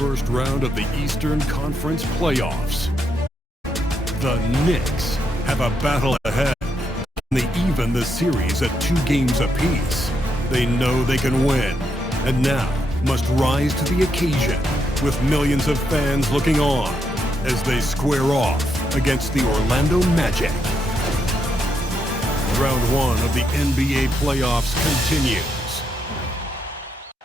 first round of the Eastern Conference playoffs. The Knicks have a battle ahead. They even the series at 2 games apiece. They know they can win, and now must rise to the occasion with millions of fans looking on as they square off against the Orlando Magic. Round 1 of the NBA playoffs continues.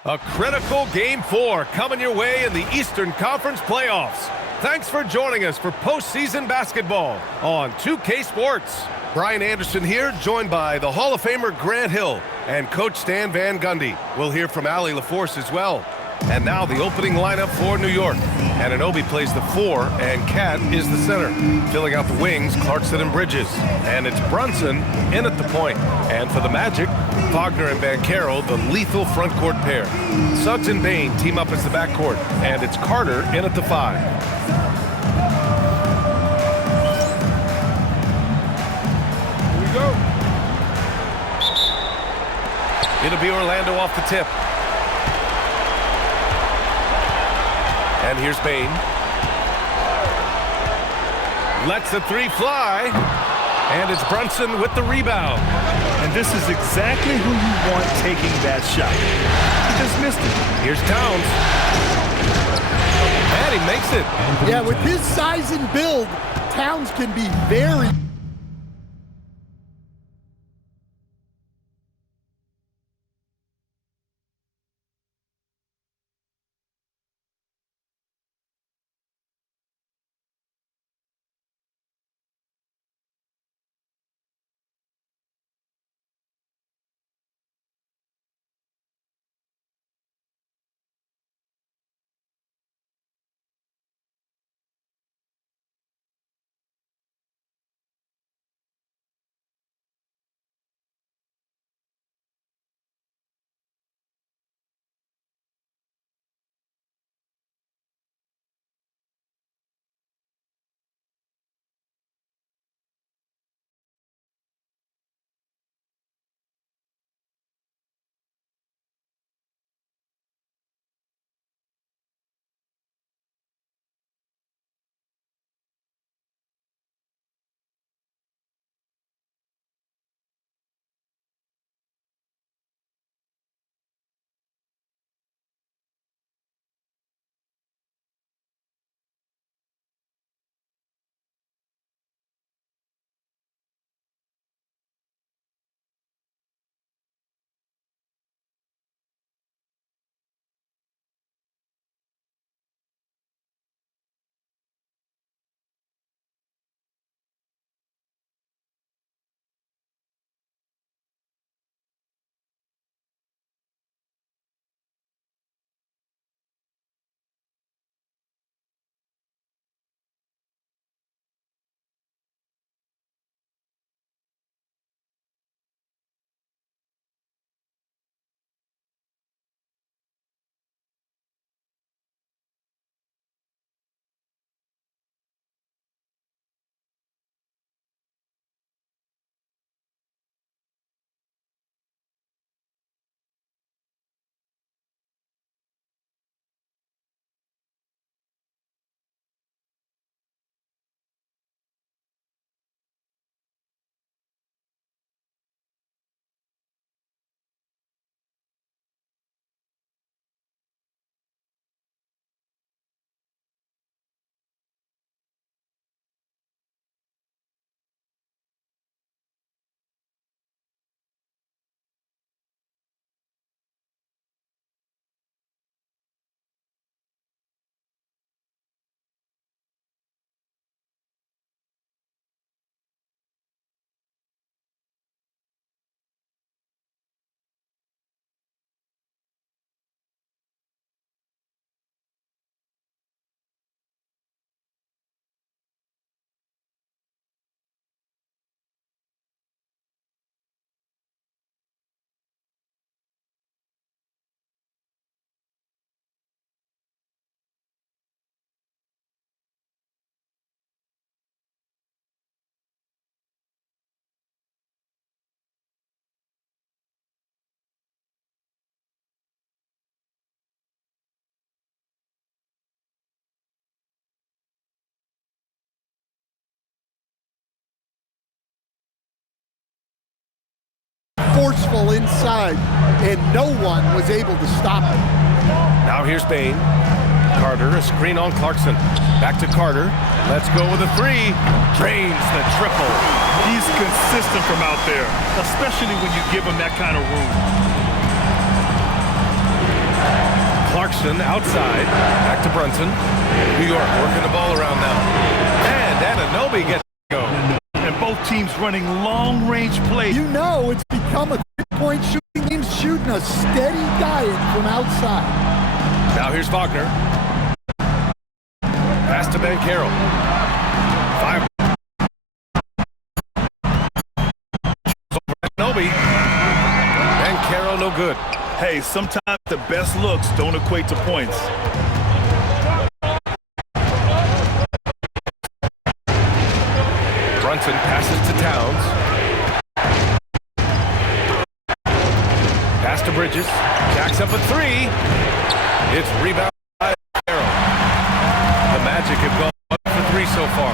A critical Game 4 coming your way in the Eastern Conference playoffs. Thanks for joining us for postseason basketball on 2K Sports. Brian Anderson here, joined by the Hall of Famer Grant Hill and Coach Stan Van Gundy. We'll hear from Allie LaForce as well. And now the opening lineup for New York. Anunoby plays the 4, and Cat is the center. Filling out the wings, Clarkson and Bridges. And it's Brunson in at the point. And for the Magic, Wagner and Banchero, the lethal front court pair. Suggs and Bain team up as the backcourt. And it's Carter in at the 5. Here we go. It'll be Orlando off the tip. And here's Bain. Lets the 3 fly. And it's Brunson with the rebound. And this is exactly who you want taking that shot. He just missed it. Here's Towns. And he makes it. Yeah, with his size and build, Towns can be very forceful inside, and no one was able to stop him. Now here's Bain. Carter, a screen on Clarkson. Back to Carter. Let's go with a three. Drains the triple. He's consistent from out there, especially when you give him that kind of room. Clarkson outside. Back to Brunson. New York working the ball around now. And Anunoby gets to go. And both teams running long-range plays. You know it's become a three-point shooting team shooting a steady diet from outside. Now here's Wagner. Pass to Ben Carroll. 5. Anunoby. Ben Carroll no good. Hey, sometimes the best looks don't equate to points. Brunson passes to Towns. Pass to Bridges. Jacks up a three. It's rebound by Carroll. The Magic have gone 1 for 3 so far.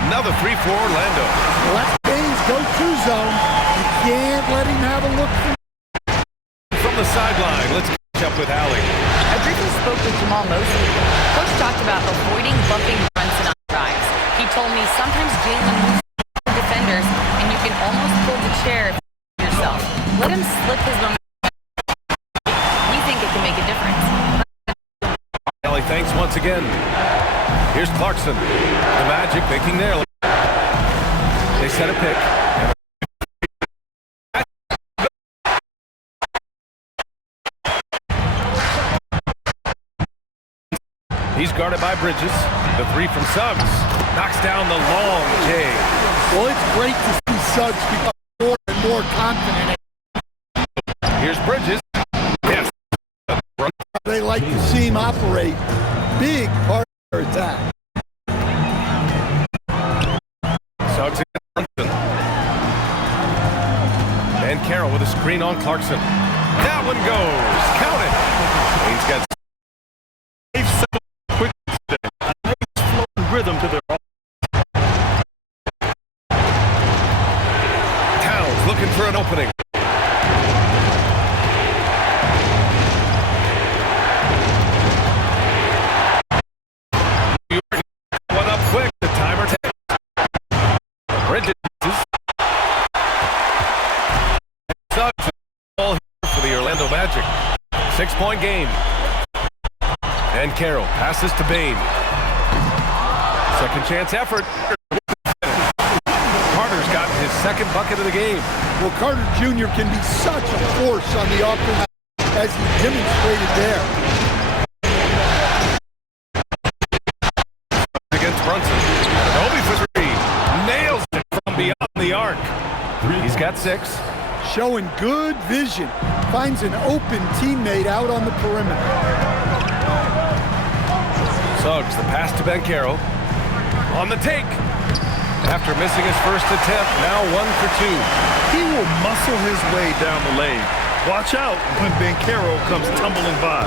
Another three for Orlando. Well, that's Bain's go-to zone. You can't let him have a look From the sideline, let's catch up with Allie. I briefly spoke with Jamal Mosley. Coach talked about avoiding bumping Brunson on drives. He told me sometimes Jalen moves defenders and you can almost pull the chair yourself. Let him slip his momentum. We think it can make a difference. Allie, thanks once again. Here's Clarkson. The Magic making their. They set a pick. He's guarded by Bridges. The three from Suggs. Knocks down the long J. Well, it's great to see Suggs become more and more confident. Here's Bridges. Yes. They like to see him operate. Big part of their attack. Suggs against Brunson. And Carroll with a screen on Clarkson. That one goes. Count it. Haynes gets They've settled quickly today. A nice flowing rhythm to their offense. Towns looking for an opening. One up quick. The timer takes. Bridges. Suggs all here for the Orlando Magic. 6-point game. And Carroll passes to Bain. Second chance effort. Carter's gotten his second bucket of the game. Well, Carter Jr. can be such a force on the offense as he demonstrated there. Against Brunson. Anunoby for three. Nails it from beyond the arc. He's got 6. Showing good vision. Finds an open teammate out on the perimeter. Suggs, the pass to Ben Carroll. On the take. After missing his first attempt, now 1 for 2. He will muscle his way down the lane. Watch out when Ben Carroll comes tumbling by.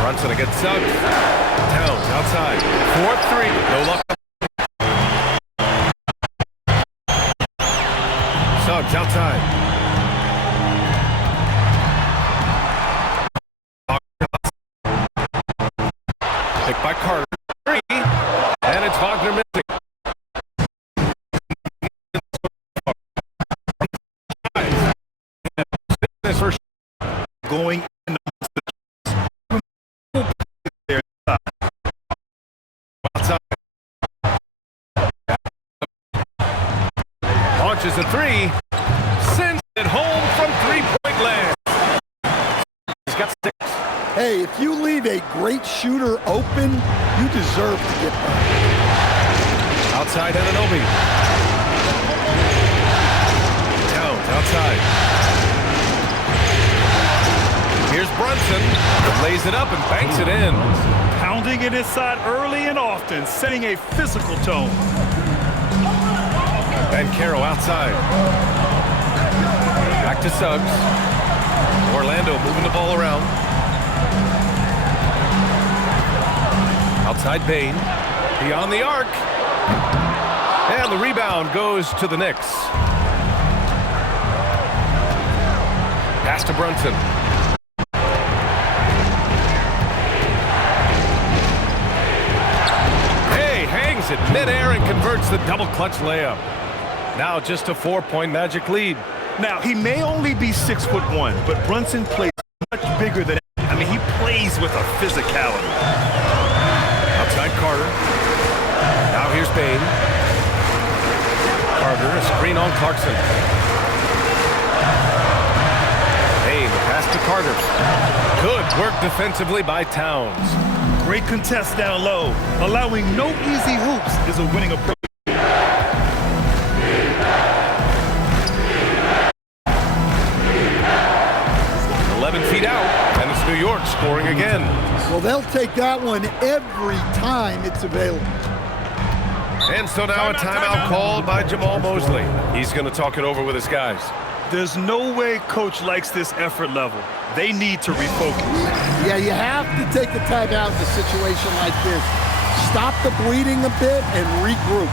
Brunson against Suggs. Towns outside. 4-3. No luck. Suggs outside. Picked by Carter. 3. And it's Wagner missing. This first Going in outside. Launches a 3. Sends it home from 3-point land. He's got 6. Hey, if you leave a great shooter open, you deserve to get back. Outside Anunoby. Towns outside. Here's Brunson. Lays it up and banks it in. pounding it inside early and often, setting a physical tone. Ben Carroll outside. Back to Suggs. Orlando moving the ball around. Outside Bain. Beyond the arc. And the rebound goes to the Knicks. Pass to Brunson. Hey, hangs it midair and converts the double clutch layup. Now just a 4-point Magic lead. Now, he may only be 6'1", but Brunson plays much bigger than he plays with a physicality. Outside Carter. Now here's Bain. Carter, a screen on Clarkson. Bain, pass to Carter. Good work defensively by Towns. Great contest down low. Allowing no easy hoops is a winning approach. 11 feet out, and it's New York scoring again. Well, they'll take that one every time it's available. And so now a timeout called by Jamal Mosley. He's going to talk it over with his guys. There's no way coach likes this effort level. They need to refocus. Yeah, you have to take a timeout in a situation like this. Stop the bleeding a bit and regroup.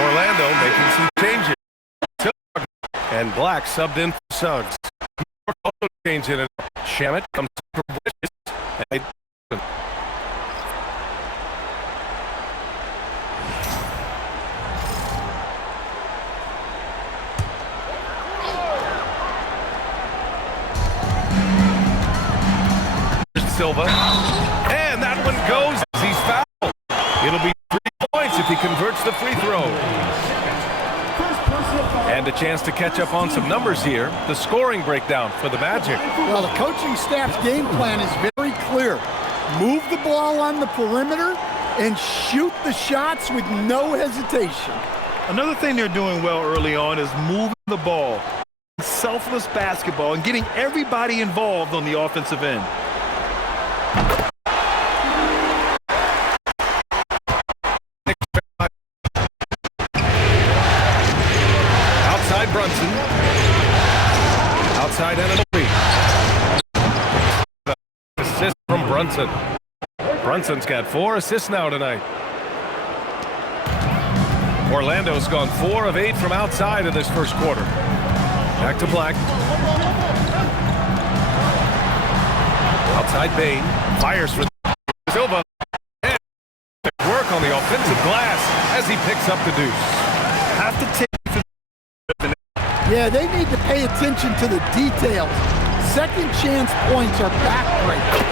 Orlando making some changes. And Black subbed in for Suggs. Also changing it. Shamet comes for Bridges. Silva. And that one goes as he's fouled. It'll be 3 points if he converts the free throw. And a chance to catch up on some numbers here. The scoring breakdown for the Magic. Well, the coaching staff's game plan is very clear. Move the ball on the perimeter and shoot the shots with no hesitation. Another thing they're doing well early on is moving the ball. Selfless basketball and getting everybody involved on the offensive end. Outside Brunson. Outside Ananobi. Assist from Brunson. Brunson's got 4 assists now tonight. Orlando's gone 4 of 8 from outside in this first quarter. Back to Black. Outside Bain. Fires for Silva. And work on the offensive glass as he picks up the deuce. Have to take. Yeah, they need to pay attention to the details. Second chance points are backbreakers.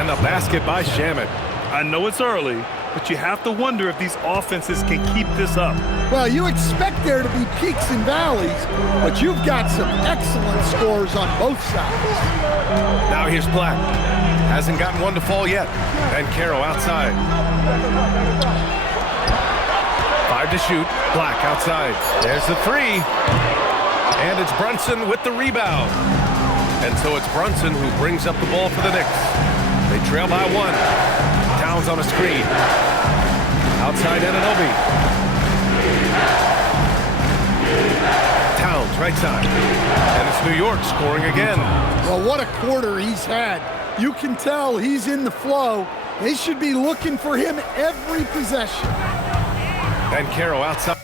And the basket by Shamet. I know it's early, but you have to wonder if these offenses can keep this up. Well, you expect there to be peaks and valleys, but you've got some excellent scores on both sides. Now here's Black. Hasn't gotten one to fall yet. And Caro outside. 5 to shoot. Black outside. There's the 3. And it's Brunson with the rebound. And so it's Brunson who brings up the ball for the Knicks. They trail by 1. Towns on a screen. Outside Ananobi. Towns right side. And it's New York scoring again. Well, what a quarter he's had. You can tell he's in the flow. They should be looking for him every possession. And Caro outside.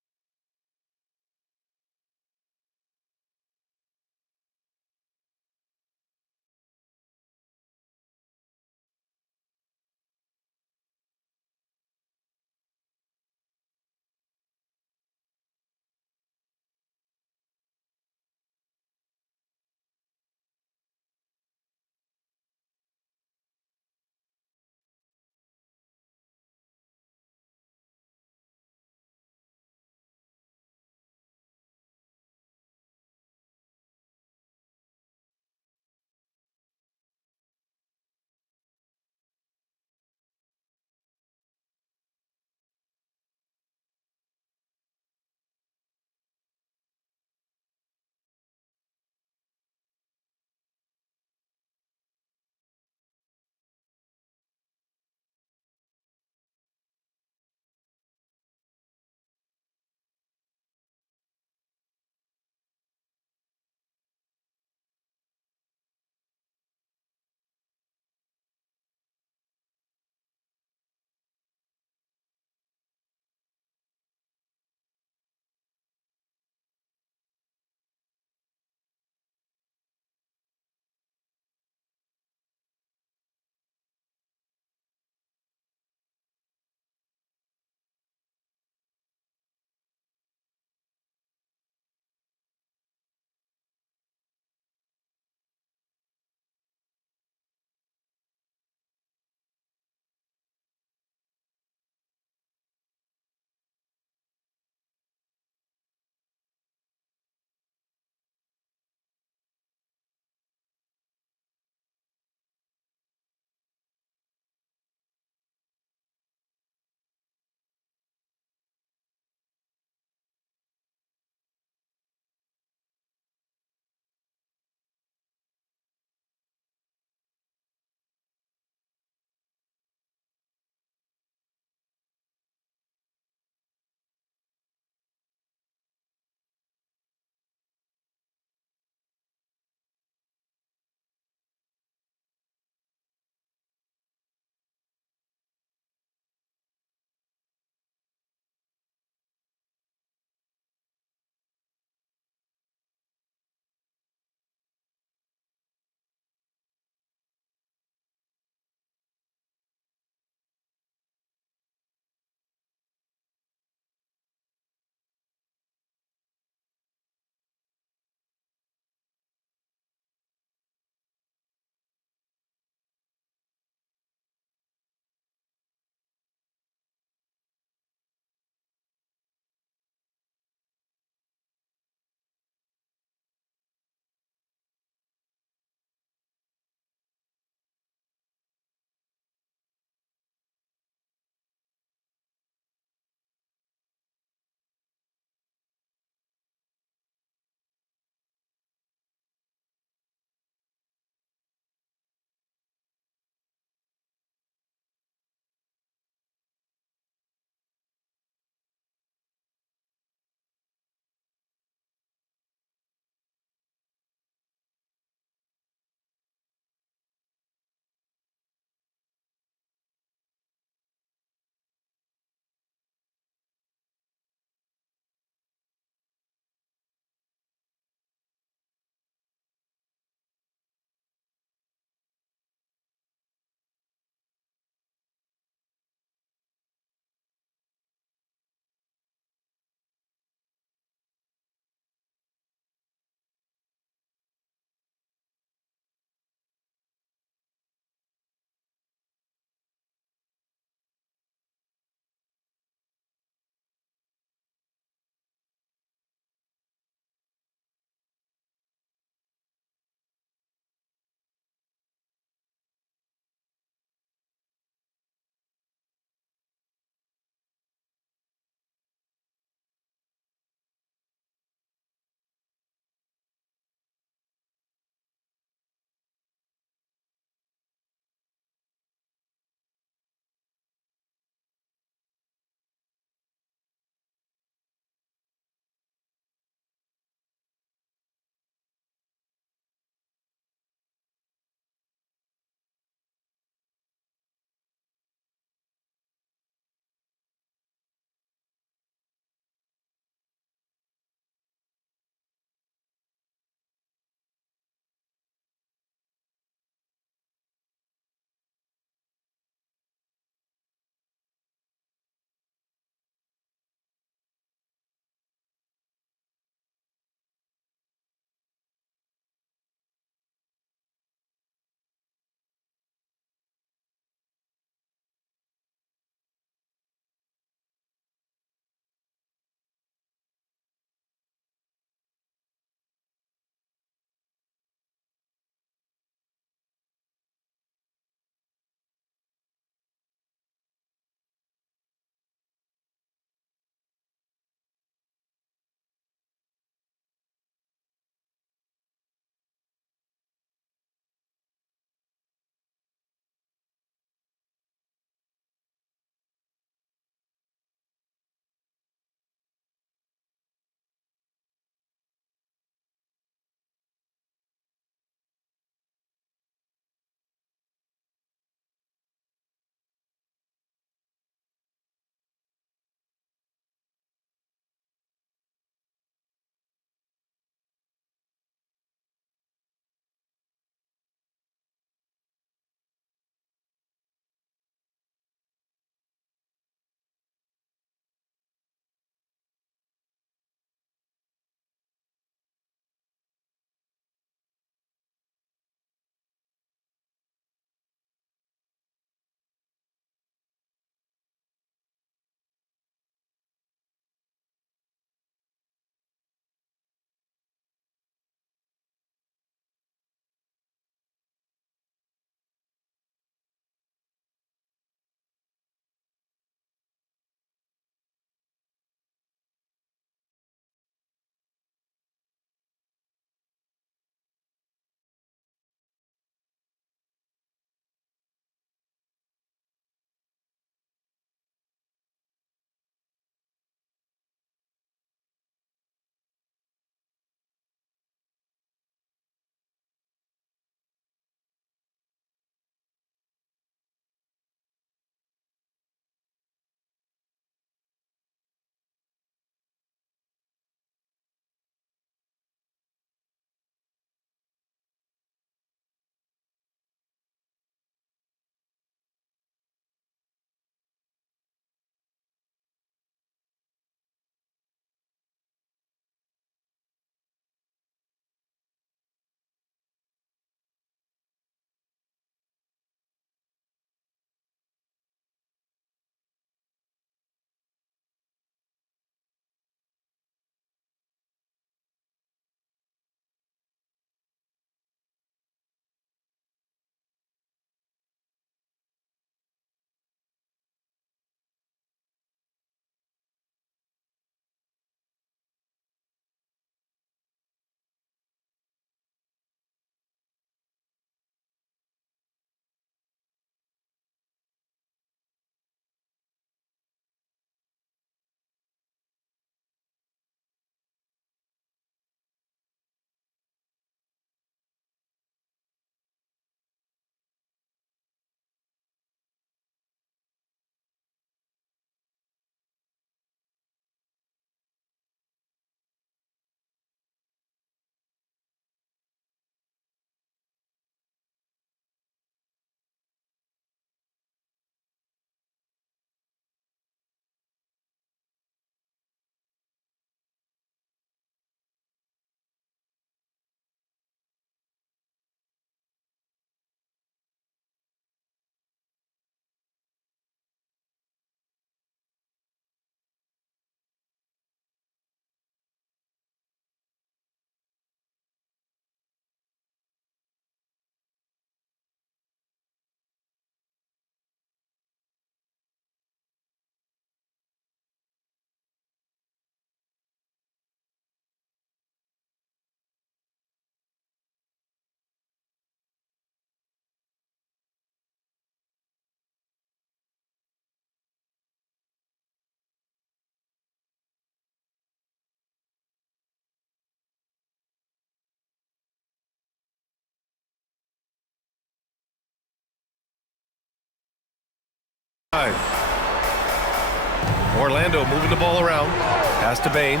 Orlando moving the ball around. Pass to Bain.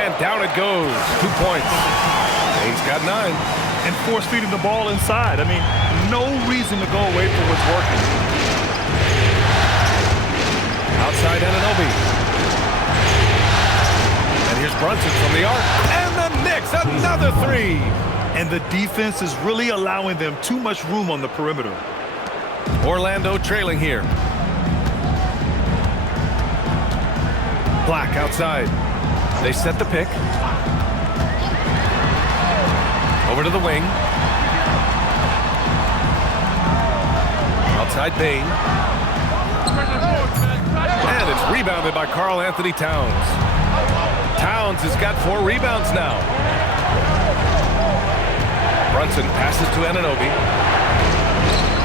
And down it goes. 2 points. Bain's got 9. And force feeding the ball inside. I mean, no reason to go away from what's working. Outside Anunoby. And here's Brunson from the arc. And the Knicks, another 3. And the defense is really allowing them too much room on the perimeter. Orlando trailing here. Black outside. They set the pick. Over to the wing. Outside Bain. And it's rebounded by Karl Anthony Towns. Towns has got 4 rebounds now. Brunson passes to Anunoby.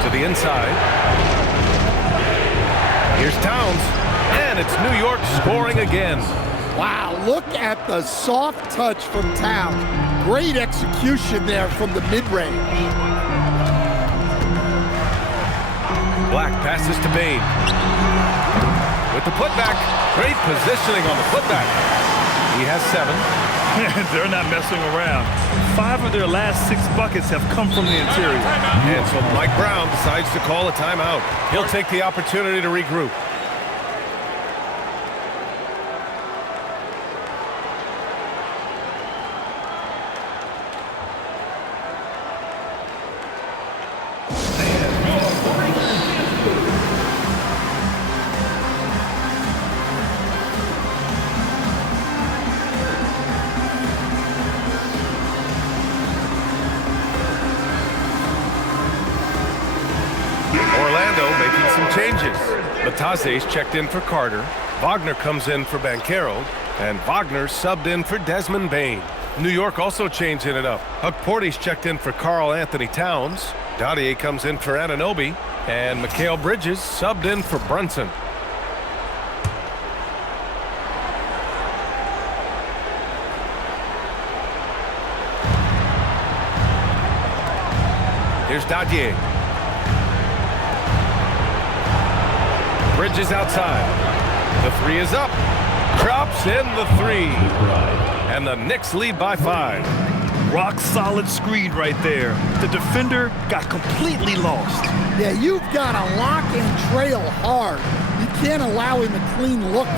To the inside. Here's Towns. And it's New York scoring again. Wow, look at the soft touch from Towns. Great execution there from the mid-range. Black passes to Bain. With the putback. Great positioning on the putback. He has 7. They're not messing around. 5 of their last 6 buckets have come from the interior. And so Mike Brown decides to call a timeout. He'll take the opportunity to regroup. Orlando making some changes. Batase's checked in for Carter. Wagner comes in for Banchero. And Wagner subbed in for Desmond Bain. New York also changing it up. Portis checked in for Karl Anthony Towns. Dottier comes in for Anunoby. And Mikal Bridges subbed in for Brunson. Here's Dottier. Bridges outside. The 3 is up. Drops in the 3. And the Knicks lead by 5. Rock solid screen right there. The defender got completely lost. Yeah, you've got to lock and trail hard. You can't allow him a clean look.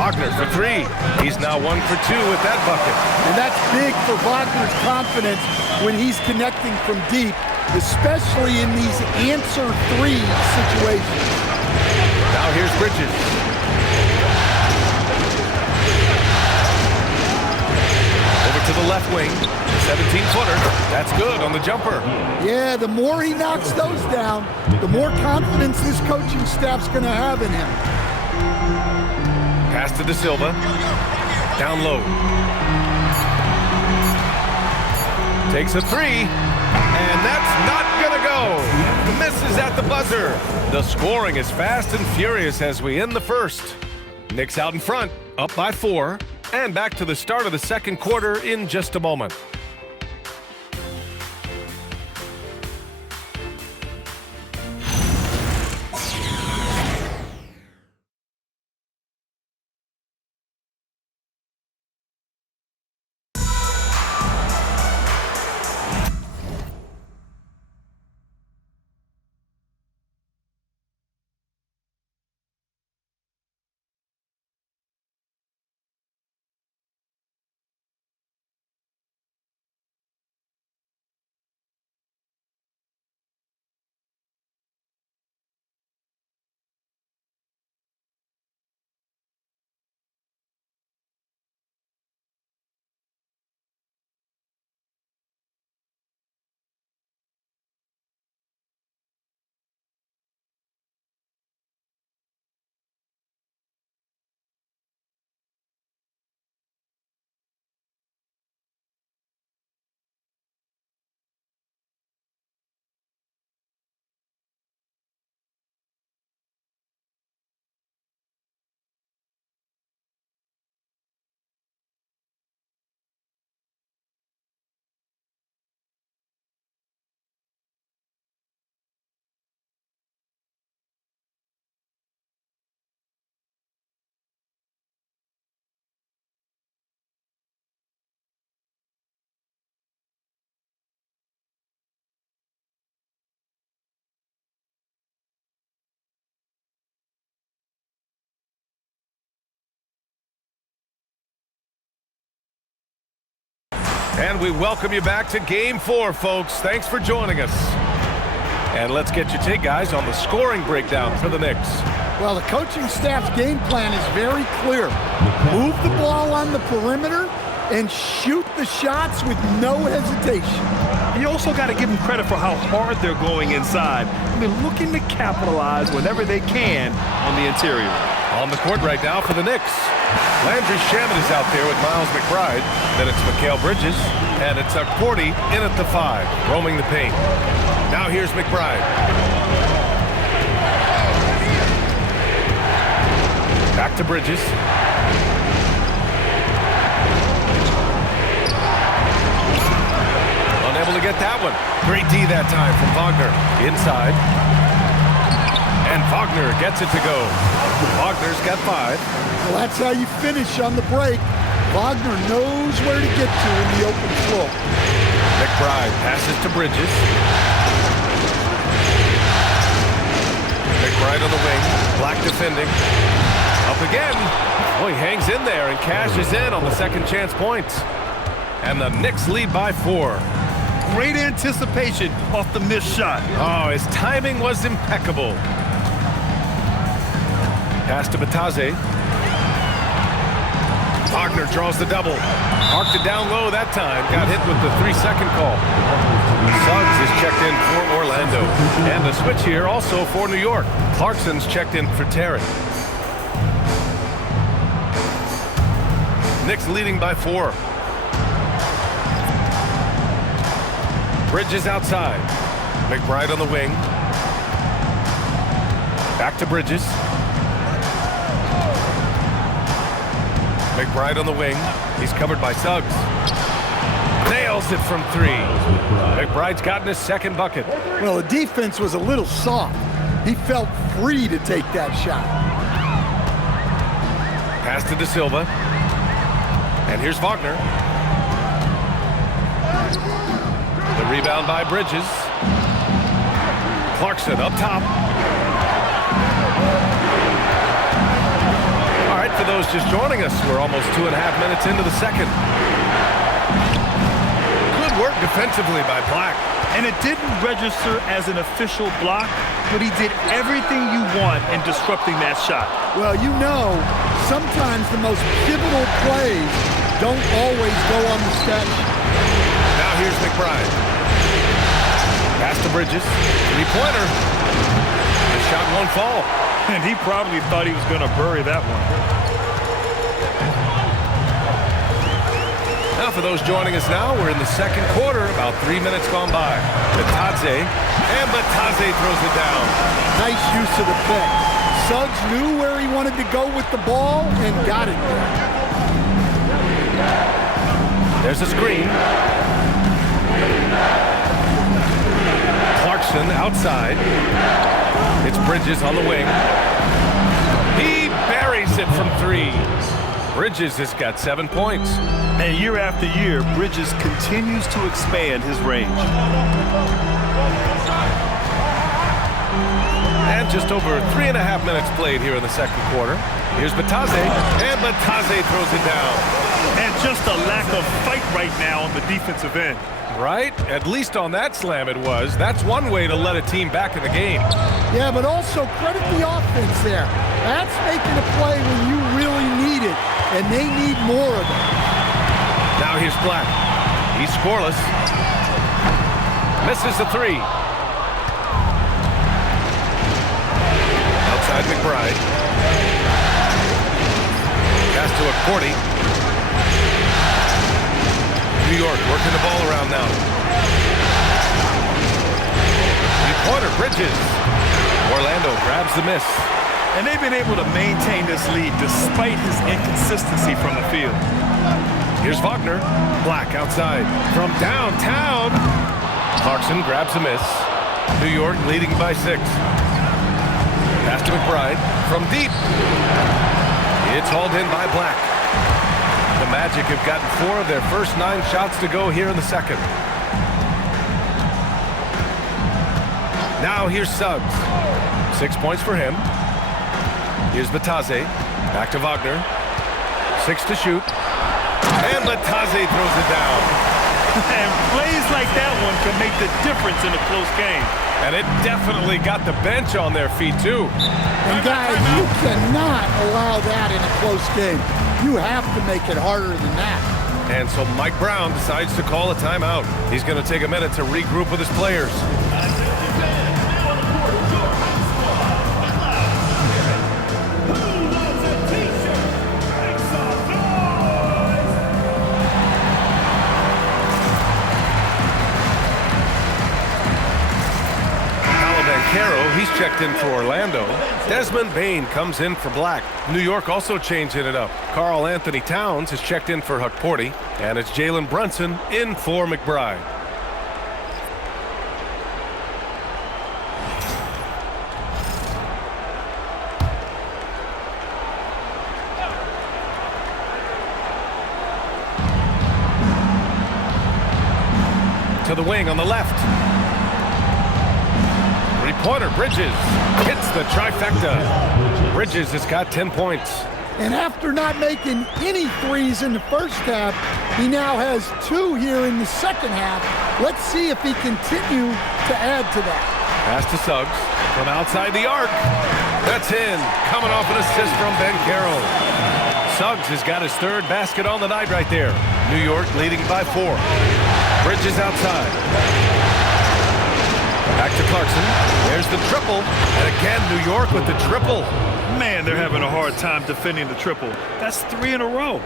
Wagner for 3. He's now 1 for 2 with that bucket. And that's big for Wagner's confidence when he's connecting from deep, especially in these answer 3 situations. Now here's Bridges. Over to the left wing. 17-footer. That's good on the jumper. Yeah, the more he knocks those down, the more confidence this coaching staff's going to have in him. Pass to De Silva. Down low. Takes a 3. And that's not going to go. Misses at the buzzer. The scoring is fast and furious as we end the first. Knicks out in front, up by 4. And back to the start of the second quarter in just a moment. And we welcome you back to Game 4, folks. Thanks for joining us. And let's get your take, guys, on the scoring breakdown for the Knicks. Well, the coaching staff's game plan is very clear. Move the ball on the perimeter and shoot the shots with no hesitation. You also got to give them credit for how hard they're going inside. I mean, looking to capitalize whenever they can on the interior. On the court right now for the Knicks, Landry Shamet is out there with Miles McBride. Then it's Mikal Bridges, and it's Cordy in at the 5, roaming the paint. Now here's McBride. Back to Bridges. Unable to get that one. Great D that time from Wagner. Inside. And Wagner gets it to go. Wagner's got 5. Well, that's how you finish on the break. Wagner knows where to get to in the open floor. McBride passes to Bridges. McBride on the wing. Black defending. Up again. Oh, he hangs in there and cashes in on the second chance points. And the Knicks lead by 4. Great anticipation off the missed shot. Oh, his timing was impeccable. Pass to Bataze. Wagner draws the double. Marked it down low that time. Got hit with the 3-second call. Suggs is checked in for Orlando. And the switch here also for New York. Clarkson's checked in for Terry. Knicks leading by 4. Bridges outside. McBride on the wing. Back to Bridges. McBride on the wing. He's covered by Suggs. Nails it from 3. McBride's gotten his second bucket. Well, the defense was a little soft. He felt free to take that shot. Pass to De Silva. And here's Wagner. The rebound by Bridges. Clarkson up top. All right, for those just joining us, we're almost 2.5 minutes into the second. Good work defensively by Black. And it didn't register as an official block, but he did everything you want in disrupting that shot. Well, you know, sometimes the most pivotal plays don't always go on the stat sheet. Now here's McBride. Pass to Bridges. 3-pointer. The shot won't fall. And he probably thought he was going to bury that one. Now for those joining us now, we're in the second quarter, about 3 minutes gone by. Bataze, and Bataze throws it down. Nice use of the pick. Suggs knew where he wanted to go with the ball and got it there. There's a screen. Clarkson outside. It's Bridges on the wing. He buries it from 3. Bridges has got 7 points. And year after year, Bridges continues to expand his range. And just over 3.5 minutes played here in the second quarter. Here's Bataze, and Bataze throws it down. And just a lack of fight right now on the defensive end. Right? At least on that slam it was. That's one way to let a team back in the game. Yeah, but also credit the offense there. That's making a play when you really need it, and they need more of it. Now here's Black. He's scoreless. Misses the 3. Outside McBride. Pass to Cordy. New York working the ball around now. 3-pointer, Bridges. Orlando grabs the miss. And they've been able to maintain this lead despite his inconsistency from the field. Here's Wagner. Black outside. From downtown. Clarkson grabs a miss. New York leading by 6. Pass to McBride. From deep. It's hauled in by Black. The Magic have gotten 4 of their first 9 shots to go here in the second. Now here's Suggs. 6 points for him. Here's Bataze. Back to Wagner. 6 to shoot. And Bataze throws it down. And plays like that one can make the difference in a close game. And it definitely got the bench on their feet, too. And guys, you cannot allow that in a close game. You have to make it harder than that. And so Mike Brown decides to call a timeout. He's going to take a minute to regroup with his players. He's checked in for Orlando. Desmond Bain comes in for Black. New York also changing it up. Karl Anthony Towns is checked in for Hukporti. And it's Jalen Brunson in for McBride. To the wing on the left. Three-pointer, Bridges hits the trifecta. Bridges has got 10 points. And after not making any threes in the first half, he now has 2 here in the second half. Let's see if he continue to add to that. Pass to Suggs from outside the arc. That's in. Coming off an assist from Ben Carroll. Suggs has got his 3rd basket on the night right there. New York leading by 4. Bridges outside. Back to Clarkson. There's the triple. And again, New York with the triple. Man, they're having a hard time defending the triple. That's 3 in a row.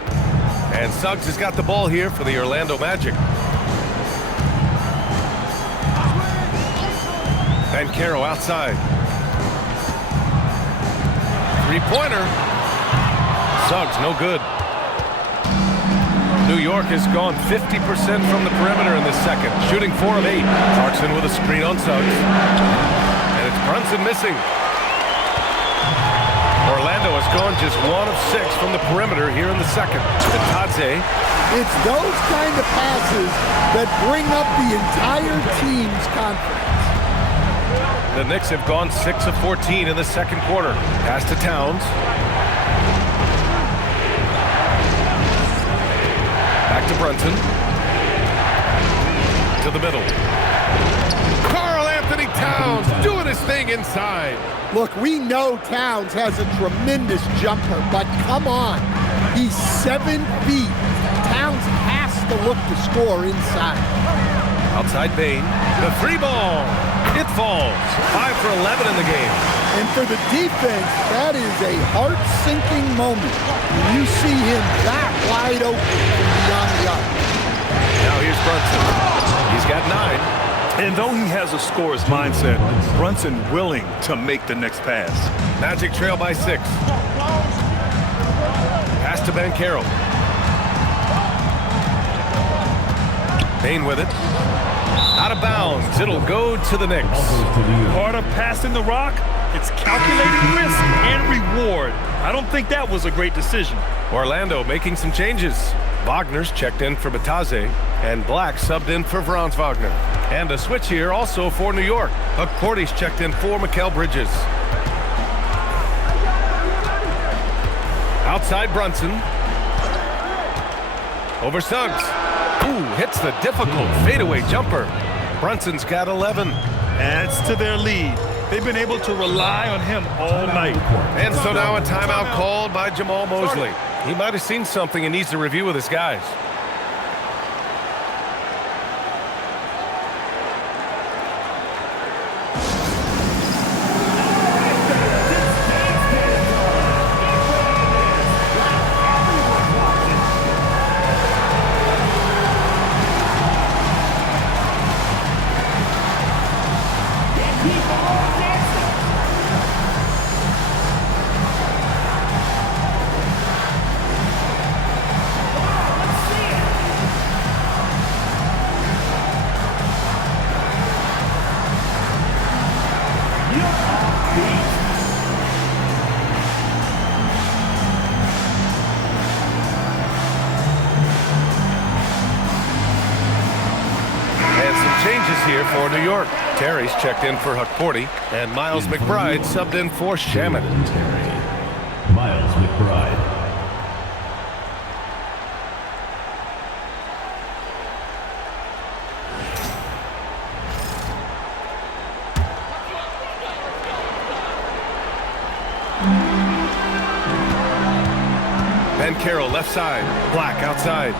And Suggs has got the ball here for the Orlando Magic. Ben Carroll outside. Three-pointer. Suggs, no good. New York has gone 50% from the perimeter in this second, shooting 4 of 8. Clarkson with a screen on Suggs. And it's Brunson missing. Orlando has gone just 1 of 6 from the perimeter here in the second. Tadze. It's those kind of passes that bring up the entire team's confidence. The Knicks have gone 6 of 14 in the second quarter. Pass to Towns. Back to Brunson. To the middle. Karl Anthony Towns doing his thing inside. Look, we know Towns has a tremendous jumper, but come on. He's 7 feet. Towns has to look to score inside. Outside Bain. The 3 ball. It falls. 5 for 11 in the game. And for the defense, that is a heart-sinking moment. You see him that wide open from beyond the arc. Now here's Brunson. He's got 9. And though he has a scorer's mindset, Brunson willing to make the next pass. Magic trail by 6. Pass to Ben Carroll. Bain with it. Out of bounds. It'll go to the Knicks. Part of passing the rock, it's calculated risk and reward. I don't think that was a great decision. Orlando making some changes. Wagner's checked in for Batadze, and Black subbed in for Franz Wagner. And a switch here also for New York. Hukporti's checked in for Mikal Bridges. Outside Brunson. Over Suggs. Ooh, hits the difficult fadeaway jumper. Brunson's got 11. Adds to their lead. They've been able to rely on him all night. And so now a timeout called by Jamal Mosley. He might have seen something and needs to review with his guys. Here for New York. Terry's checked in for Hukporti, and Miles McBride subbed in for Shaman. Miles McBride. Carroll, left side. Black outside.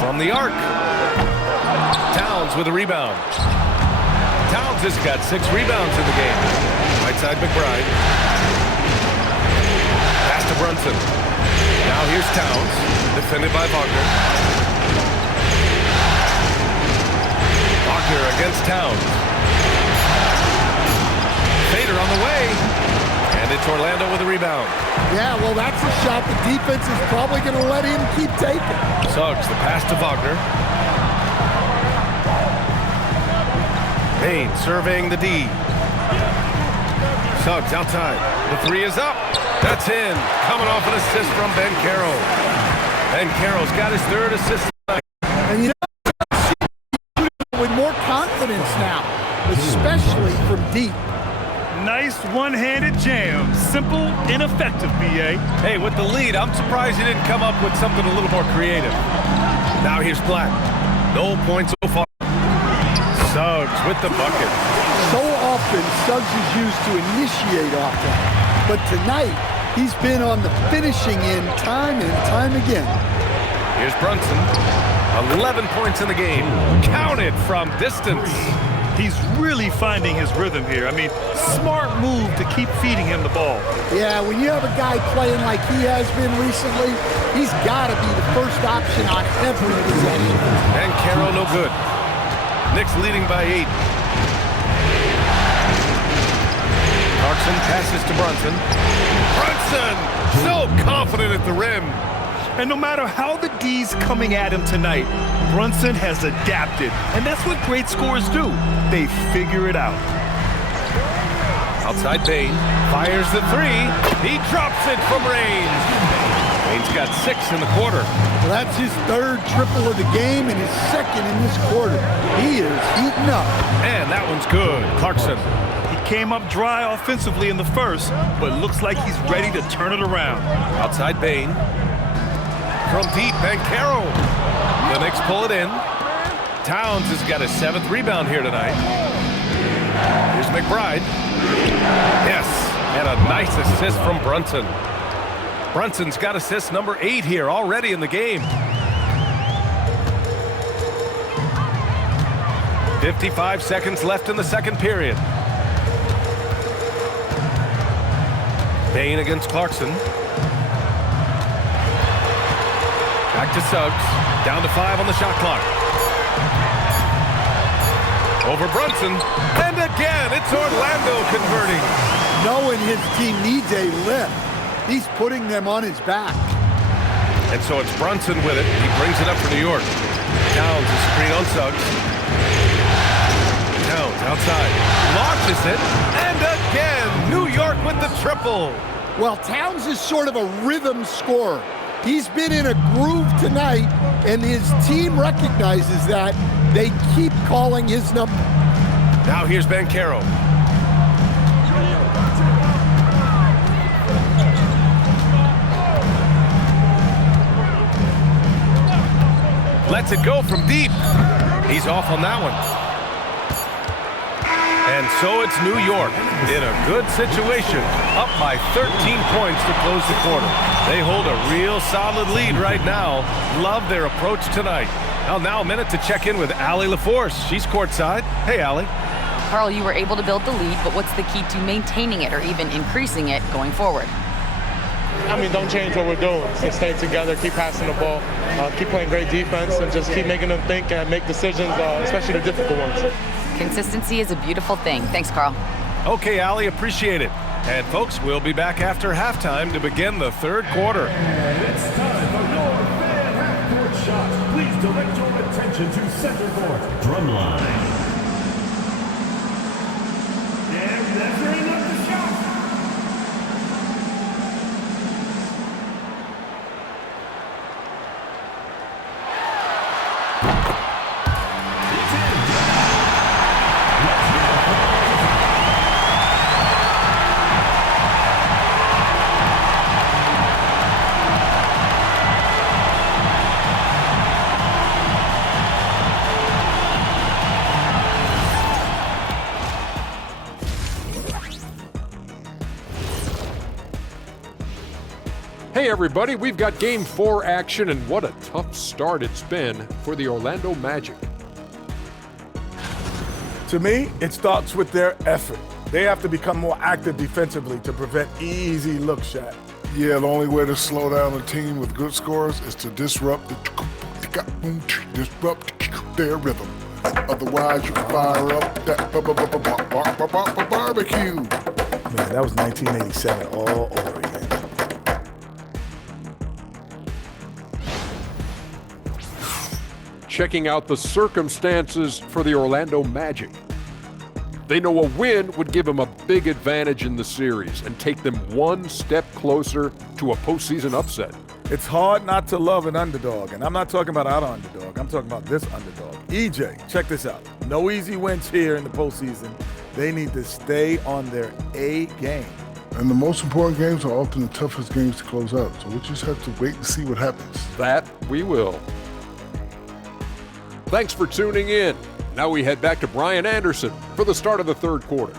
From the arc. Towns with a rebound. Towns has got 6 rebounds in the game. Right side, McBride. Pass to Brunson. Now here's Towns, defended by Wagner. Wagner against Towns. Fader on the way. And it's Orlando with a rebound. Yeah, well, that's a shot the defense is probably going to let him keep taking. Suggs, the pass to Wagner. Payne surveying the D. Suggs outside. The 3 is up. That's in. Coming off an assist from Ben Carroll. Ben Carroll's got his 3rd assist tonight. And you know, with more confidence now, especially from deep. Nice one-handed jam. Simple and effective, B.A. Hey, with the lead, I'm surprised he didn't come up with something a little more creative. Now here's Black. No points so far. Suggs with the bucket. So often, Suggs is used to initiate offense. But tonight, he's been on the finishing end time and time again. Here's Brunson. 11 points in the game. Counted from distance. He's really finding his rhythm here. I mean, smart move to keep feeding him the ball. Yeah, when you have a guy playing like he has been recently, he's got to be the first option on every possession. And Carroll no good. Knicks leading by 8. Clarkson passes to Brunson. Brunson so confident at the rim. And no matter how the D's coming at him tonight, Brunson has adapted. And that's what great scorers do. They figure it out. Outside Payne. Fires the 3. He drops it from range. Payne's got 6 in the quarter. Well, that's his 3rd triple of the game and his 2nd in this quarter. He is eating up. And that one's good. Clarkson. He came up dry offensively in the first, but looks like he's ready to turn it around. Outside Payne. From deep, Ben Carroll. The Knicks pull it in. Towns has got his 7th rebound here tonight. Here's McBride. Yes, and a nice assist from Brunson. Brunson's got assist number 8 here already in the game. 55 seconds left in the 2nd period. Payne against Clarkson. Back to Suggs. Down to 5 on the shot clock. Over Brunson. And again, it's Orlando converting. Knowing his team needs a lift, he's putting them on his back. And so it's Brunson with it. He brings it up for New York. Towns is screen on Suggs. Towns outside. Launches it. And again, New York with the triple. Well, Towns is sort of a rhythm scorer. He's been in a groove tonight, and his team recognizes that. They keep calling his number. Now here's Ben Carroll. Lets it go from deep. He's off on that one. And so it's New York in a good situation, up by 13 points to close the quarter. They hold a real solid lead right now. Love their approach tonight. Now a minute to check in with Allie LaForce. She's courtside. Hey, Allie. Carl, you were able to build the lead, but what's the key to maintaining it or even increasing it going forward? I mean, don't change what we're doing. So stay together, keep passing the ball, keep playing great defense, and just keep making them think and make decisions, especially the difficult ones. Consistency is a beautiful thing. Thanks, Carl. Okay, Allie, appreciate it. And folks, we'll be back after halftime to begin the 3rd quarter. It's time for your fan half-court shot. Please direct your attention to center court. Drumline. They're measuring up the shot. Hey everybody, we've got Game 4 action, and what a tough start it's been for the Orlando Magic. To me, it starts with their effort. They have to become more active defensively to prevent easy look shot. Yeah, the only way to slow down a team with good scores is to disrupt their rhythm. Otherwise, you fire up that barbecue. Man, that was 1987 all over again. Checking out the circumstances for the Orlando Magic. They know a win would give them a big advantage in the series and take them one step closer to a postseason upset. It's hard not to love an underdog, and I'm not talking about our underdog. I'm talking about this underdog. EJ, check this out. No easy wins here in the postseason. They need to stay on their A game. And the most important games are often the toughest games to close out, so we just have to wait and see what happens. That we will. Thanks for tuning in. Now we head back to Brian Anderson for the start of the third quarter.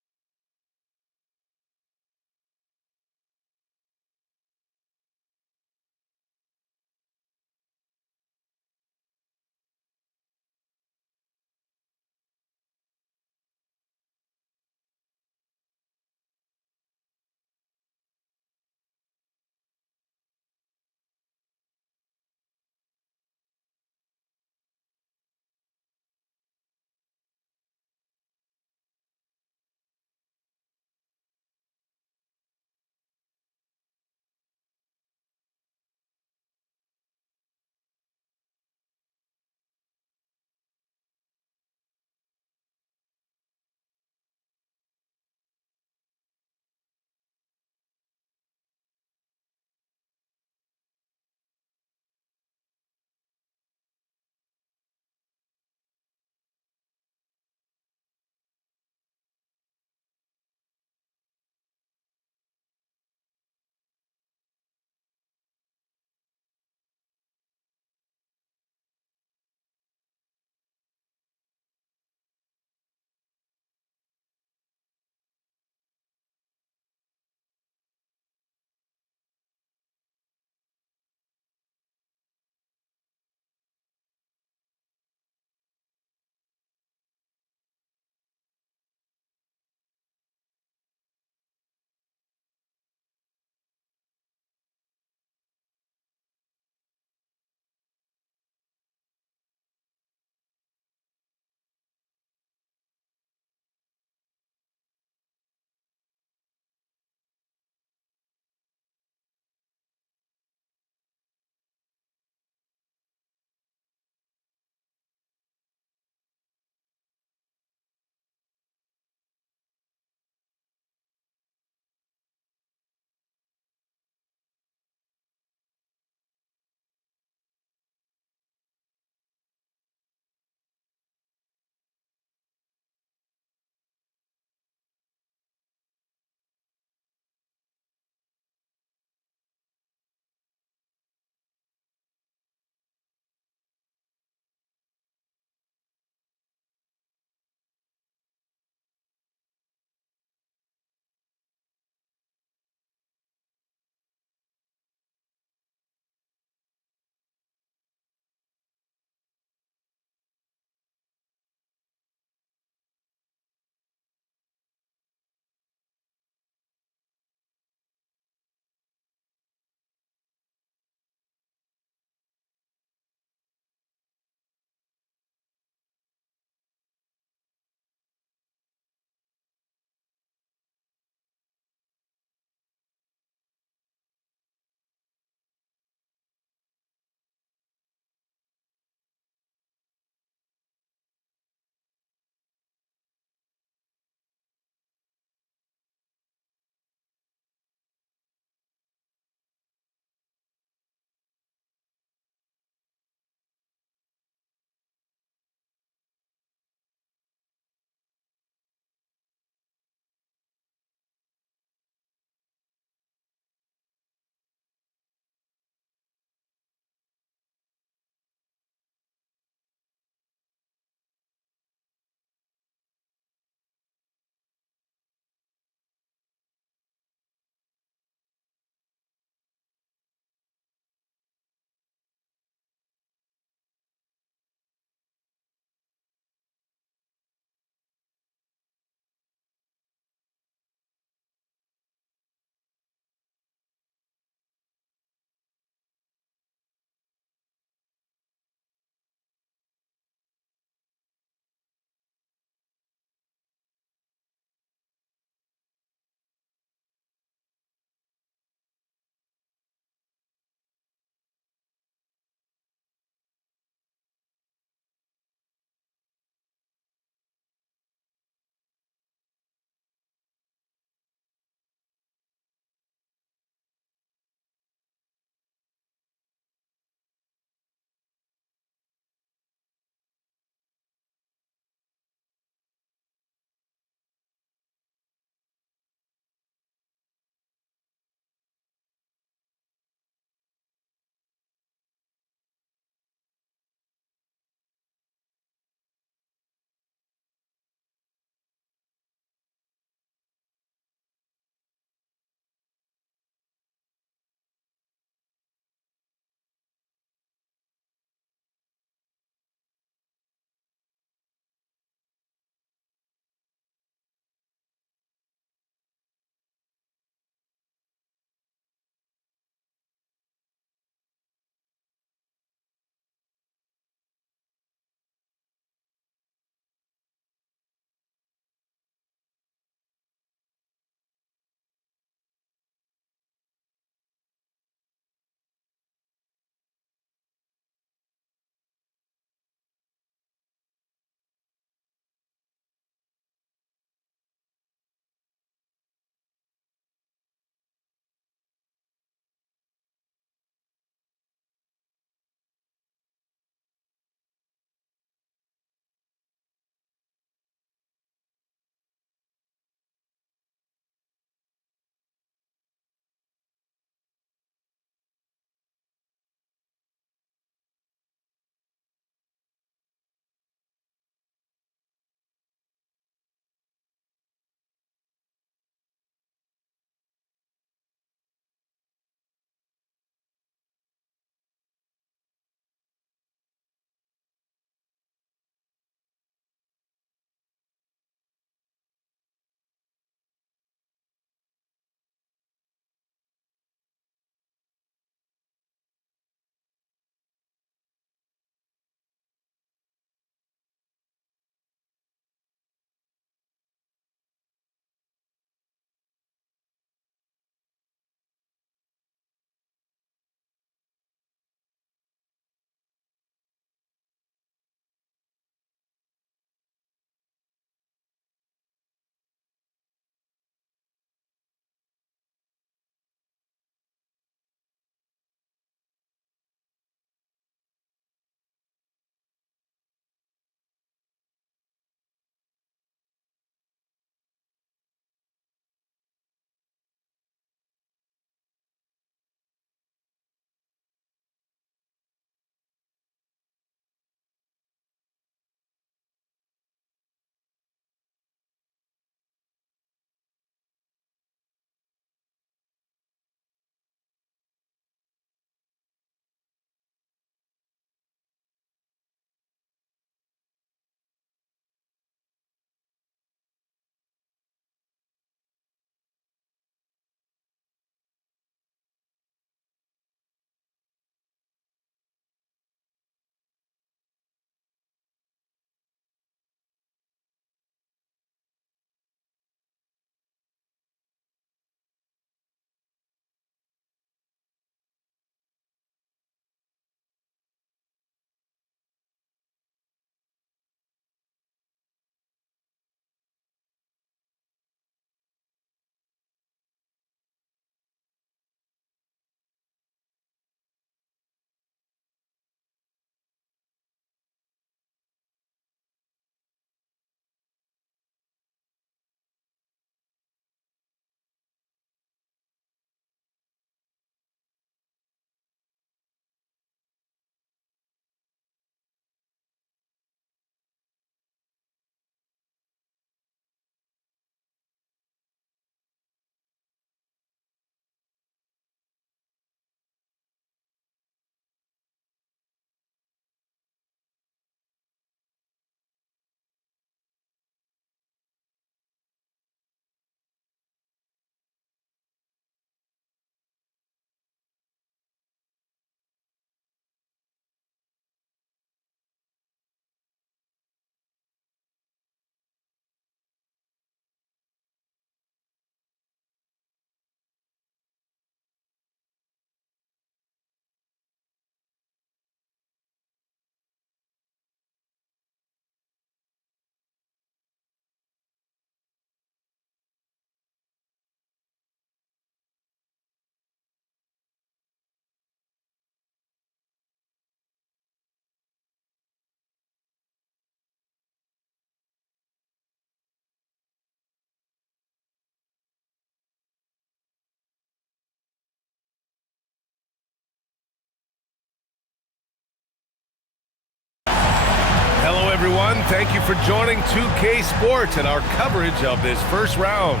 everyone. Thank you for joining 2K Sports and our coverage of this first round.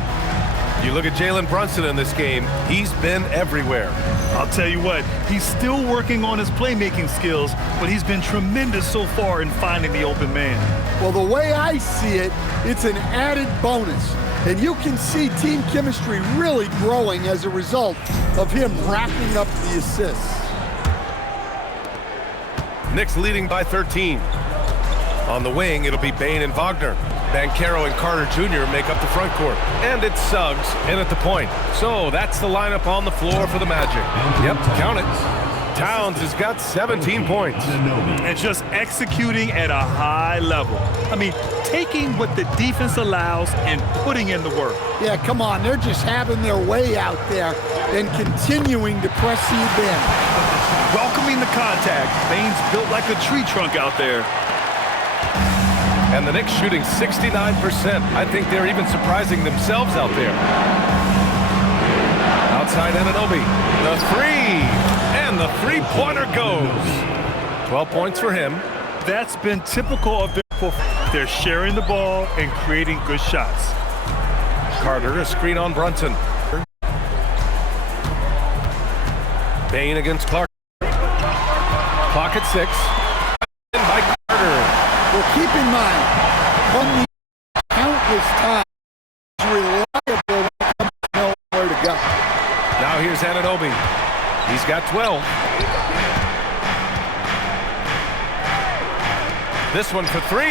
You look at Jalen Brunson in this game, he's been everywhere. I'll tell you what, he's still working on his playmaking skills, but he's been tremendous so far in finding the open man. Well, the way I see it, it's an added bonus. And you can see team chemistry really growing as a result of him racking up the assists. Knicks leading by 13. On the wing, it'll be Bane and Wagner. Banchero and Carter Jr. make up the front court. And it's Suggs in at the point. So that's the lineup on the floor for the Magic. Yep, count it. Towns has got 17 points. And just executing at a high level. I mean, taking what the defense allows and putting in the work. Yeah, come on. They're just having their way out there and continuing to press the advantage. Welcoming the contact. Bane's built like a tree trunk out there. And the Knicks shooting 69%. I think they're even surprising themselves out there. Outside Anunoby. The three. And the three-pointer goes. 12 points for him. That's been typical of their. They're sharing the ball and creating good shots. Carter, a screen on Brunson. Bane against Clark. Clock at 6. And by Carter. Well, keep in mind, from the countless times, he's reliable when it comes to knowing where to go. Now here's Anunoby. He's got 12. This one for 3.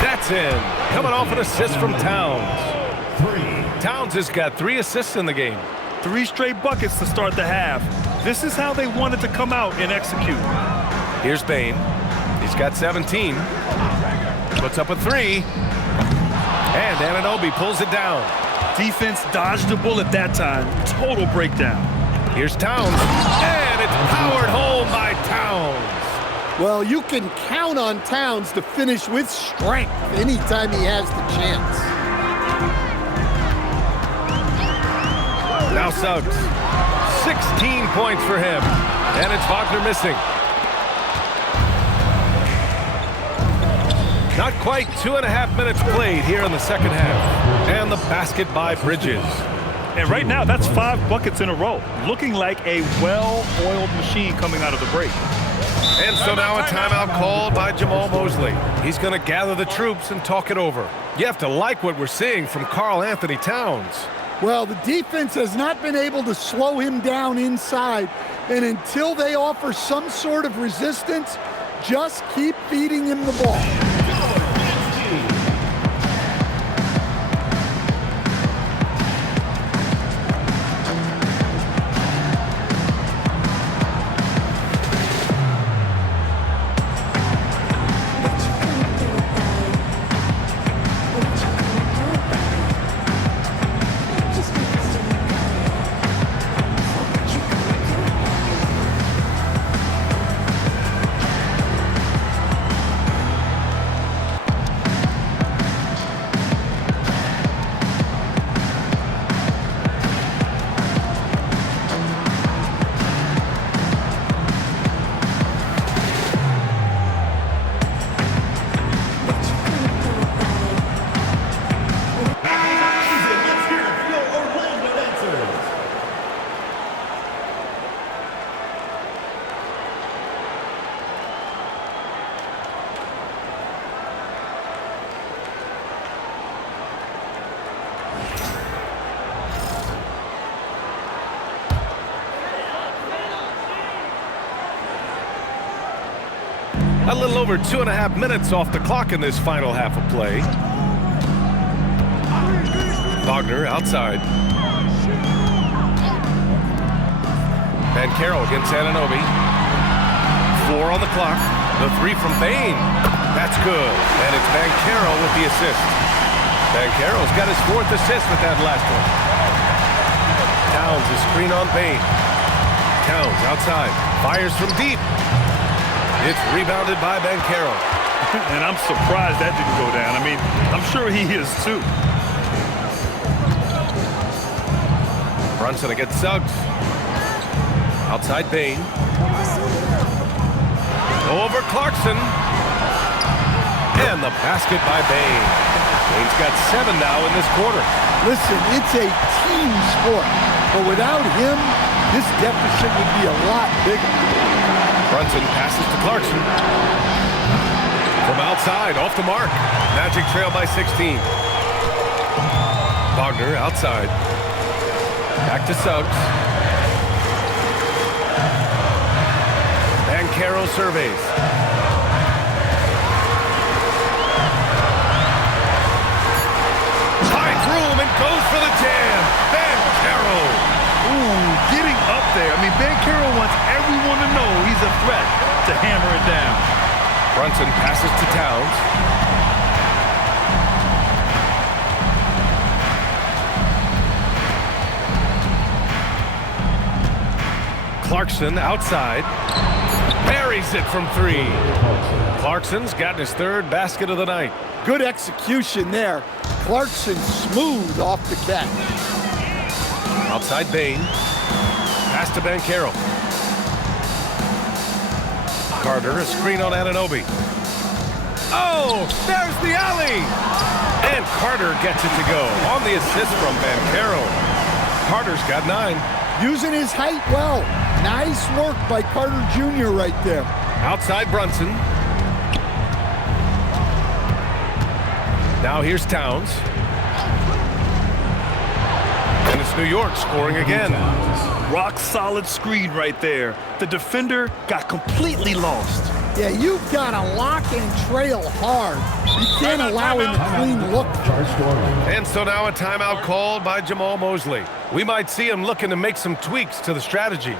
That's in. Coming off an assist from Towns. Towns has got 3 assists in the game. 3 straight buckets to start the half. This is how they wanted to come out and execute. Here's Bane. He's got 17. Puts up a 3. And Anunoby pulls it down. Defense dodged the bullet that time. Total breakdown. Here's Towns. And it's powered home by Towns. Well, you can count on Towns to finish with strength anytime he has the chance. Now Suggs. 16 points for him. And it's Wagner missing. Not quite 2.5 minutes played here in the second half. And the basket by Bridges. And right now, that's 5 buckets in a row. Looking like a well-oiled machine coming out of the break. And so now a timeout called by Jamal Mosley. He's going to gather the troops and talk it over. You have to like what we're seeing from Karl Anthony Towns. Well, the defense has not been able to slow him down inside. And until they offer some sort of resistance, just keep feeding him the ball. A little over 2.5 minutes off the clock in this final half of play. Wagner outside. Banchero against Anunoby. 4 on the clock. The 3 from Bane. That's good. And it's Banchero with the assist. Banchero's got his 4th assist with that last one. Towns is screen on Bane. Towns outside. Fires from deep. It's rebounded by Banchero. And I'm surprised that didn't go down. I mean, I'm sure he is too. Brunson against Suggs. Outside Bane. Over Clarkson. And the the basket by Bain. Bain's got 7 now in this quarter. Listen, it's a team sport, but without him, this deficit would be a lot bigger. Brunson passes to Clarkson. From outside, off the mark. Magic trail by 16. Wagner outside. Back to Suggs. Banchero surveys. Finds room and goes for the jam. Banchero. Ooh, getting up there. I mean, Banchero wants everyone to know he's a threat to hammer it down. Brunson passes to Towns. Clarkson outside. Buries it from 3. Clarkson's gotten his 3rd basket of the night. Good execution there. Clarkson smooth off the catch. Outside Bain. Pass to Banchero. Carter, a screen on Anunoby. Oh, there's the alley! And Carter gets it to go on the assist from Banchero. Carter's got 9. Using his height well. Nice work by Carter Jr. right there. Outside Brunson. Now here's Towns. And it's New York scoring again. Rock solid screen right there. The defender got completely lost. Yeah, you've got to lock and trail hard. You can't allow him a clean look. And so now a timeout called by Jamal Mosley. We might see him looking to make some tweaks to the strategy.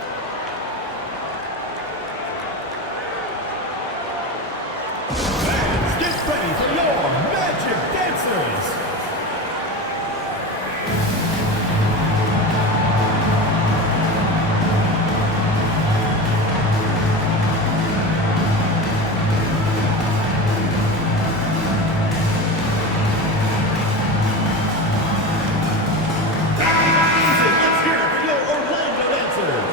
Get ready for your Magic Dancers. Let's hear it for your Orlando Dancers.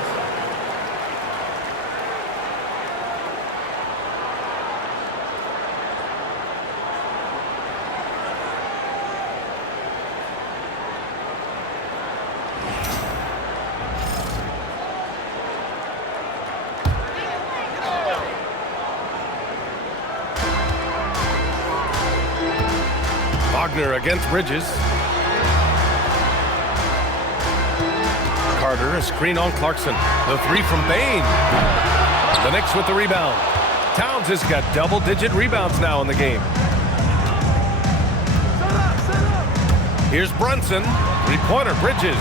Wagner against Bridges. Carter, a screen on Clarkson. The 3 from Bain. The Knicks with the rebound. Towns has got double-digit rebounds now in the game. Here's Brunson. 3-pointer, Bridges.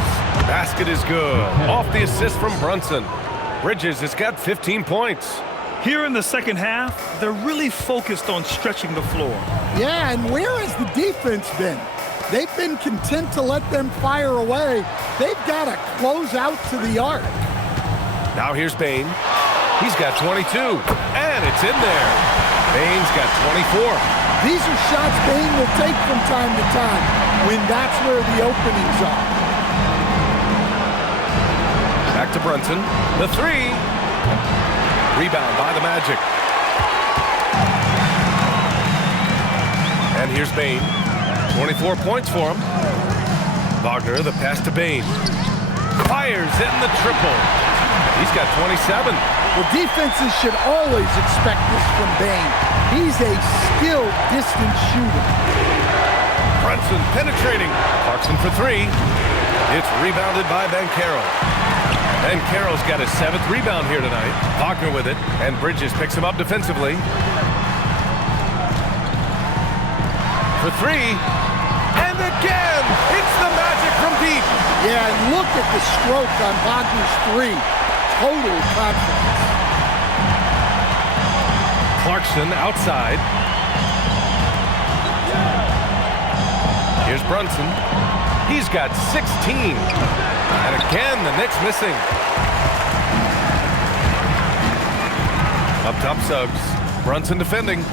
Basket is good. Off the assist from Brunson. Bridges has got 15 points. Here in the second half, they're really focused on stretching the floor. Yeah, and where has the defense been? They've been content to let them fire away. They've got to close out to the arc. Now here's Bain. He's got 22, and it's in there. Bain's got 24. These are shots Bain will take from time to time when that's where the openings are. Back to Brunson. The 3. Rebound by the Magic. And here's Bain. 24 points for him. Wagner, the pass to Bain. Fires in the triple. He's got 27. Well, defenses should always expect this from Bain. He's a skilled distance shooter. Brunson penetrating. Clarkson for 3. It's rebounded by Banchero. Banchero's got his 7th rebound here tonight. Wagner with it, and Bridges picks him up defensively. For 3. And again, it's the Magic from deep. Yeah, and look at the stroke on Wagner's 3. Total confidence. Clarkson outside. Here's Brunson. He's got 16. And again, the Knicks missing. Up top, Suggs. Brunson defending.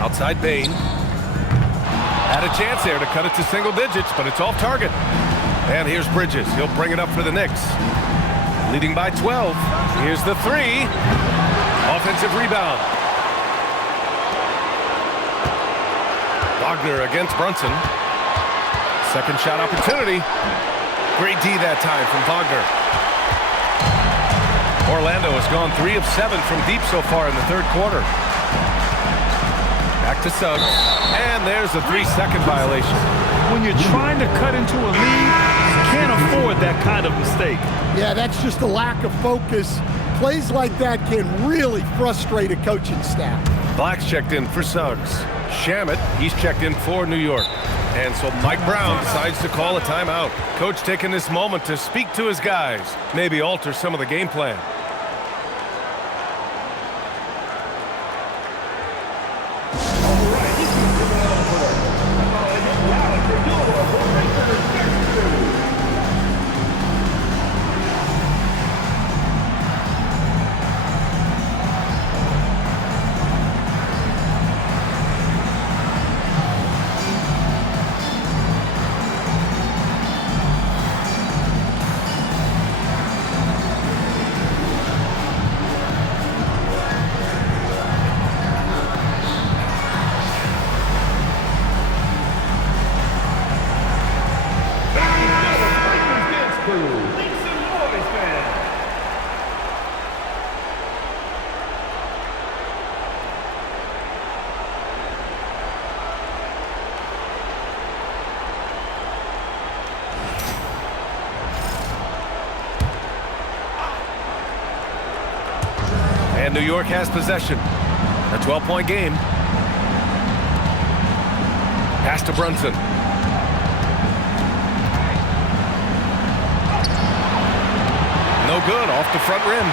Outside Bain. Had a chance there to cut it to single digits, but it's off target. And here's Bridges. He'll bring it up for the Knicks. Leading by 12. Here's the 3. Off offensive rebound. Wagner against Brunson. Second shot opportunity. Great D that time from Wagner. Orlando has gone 3 of 7 from deep so far in the third quarter. Back to Suggs, and there's a 3-second violation. When you're trying to cut into a lead, you can't afford that kind of mistake. Yeah, that's just a lack of focus. Plays like that can really frustrate a coaching staff. Black's checked in for Suggs. Shamet, he's checked in for New York. And so Mike Brown decides to call a timeout. Coach taking this moment to speak to his guys, maybe alter some of the game plan. And New York has possession. A 12-point game. Pass to Brunson. No good, off the front rim.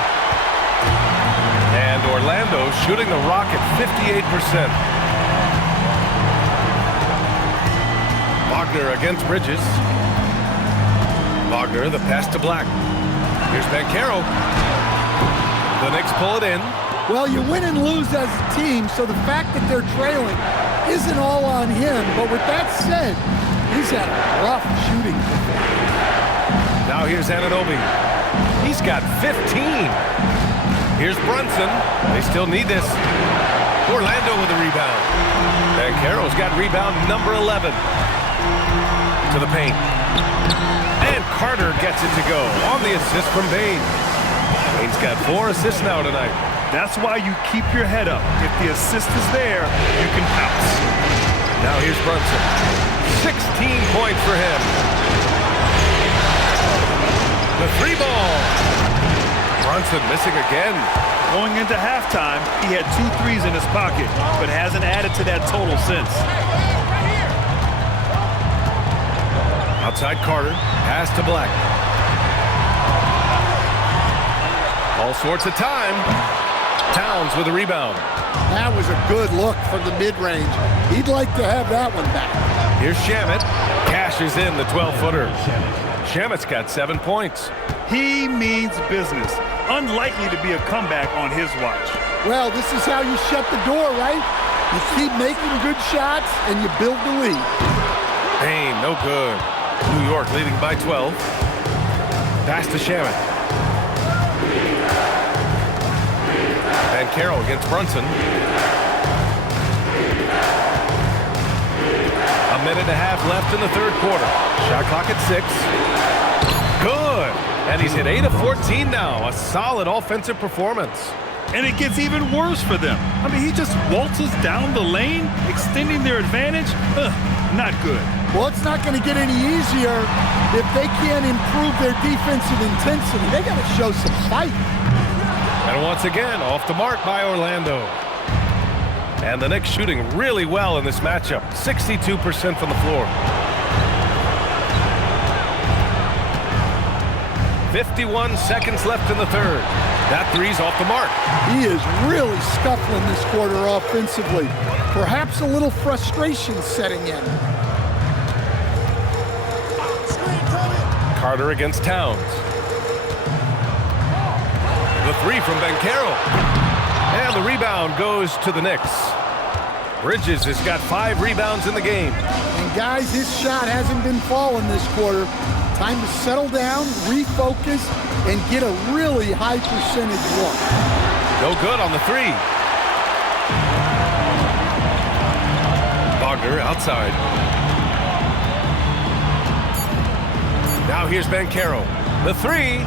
And Orlando shooting the rock at 58%. Wagner against Bridges. Wagner, the pass to Black. Here's Banchero. The Knicks pull it in. Well, you win and lose as a team, so the fact that they're trailing isn't all on him. But with that said, he's had a rough shooting performance. Now here's Anunoby. He's got 15. Here's Brunson. They still need this. Orlando with the rebound. Banchero's got rebound number 11. To the paint. And Carter gets it to go on the assist from Bane. Bane's got 4 assists now tonight. That's why you keep your head up. If the assist is there, you can pounce. Now here's Brunson. 16 points for him. The 3 ball. Brunson missing again. Going into halftime, he had 2 threes in his pocket, but hasn't added to that total since. Outside Carter. Pass to Black. All sorts of time. Towns with a rebound. That was a good look from the mid-range. He'd like to have that one back. Here's Shamet. Cashes in the 12-footer. Shamet's got 7 points. He means business. Unlikely to be a comeback on his watch. Well, this is how you shut the door, right? You keep making good shots and you build the lead. Bane, no good. New York leading by 12. Pass to Shamet. Banchero against Brunson. A minute and a half left in the third quarter. Shot clock at 6. Good. And he's hit 8 of 14 now. A solid offensive performance. And it gets even worse for them. I mean, he just waltzes down the lane, extending their advantage. Not good. Well, it's not going to get any easier if they can't improve their defensive intensity. They got to show some fight. And once again, off the mark by Orlando. And the Knicks shooting really well in this matchup. 62% from the floor. 51 seconds left in the third. That three's off the mark. He is really scuffling this quarter offensively. Perhaps a little frustration setting in. Carter against Towns. The 3 from Banchero. And the rebound goes to the Knicks. Bridges has got 5 rebounds in the game. And guys, his shot hasn't been falling this quarter. Time to settle down, refocus, and get a really high percentage look. No good on the three. Wagner outside. Now here's Banchero. The three.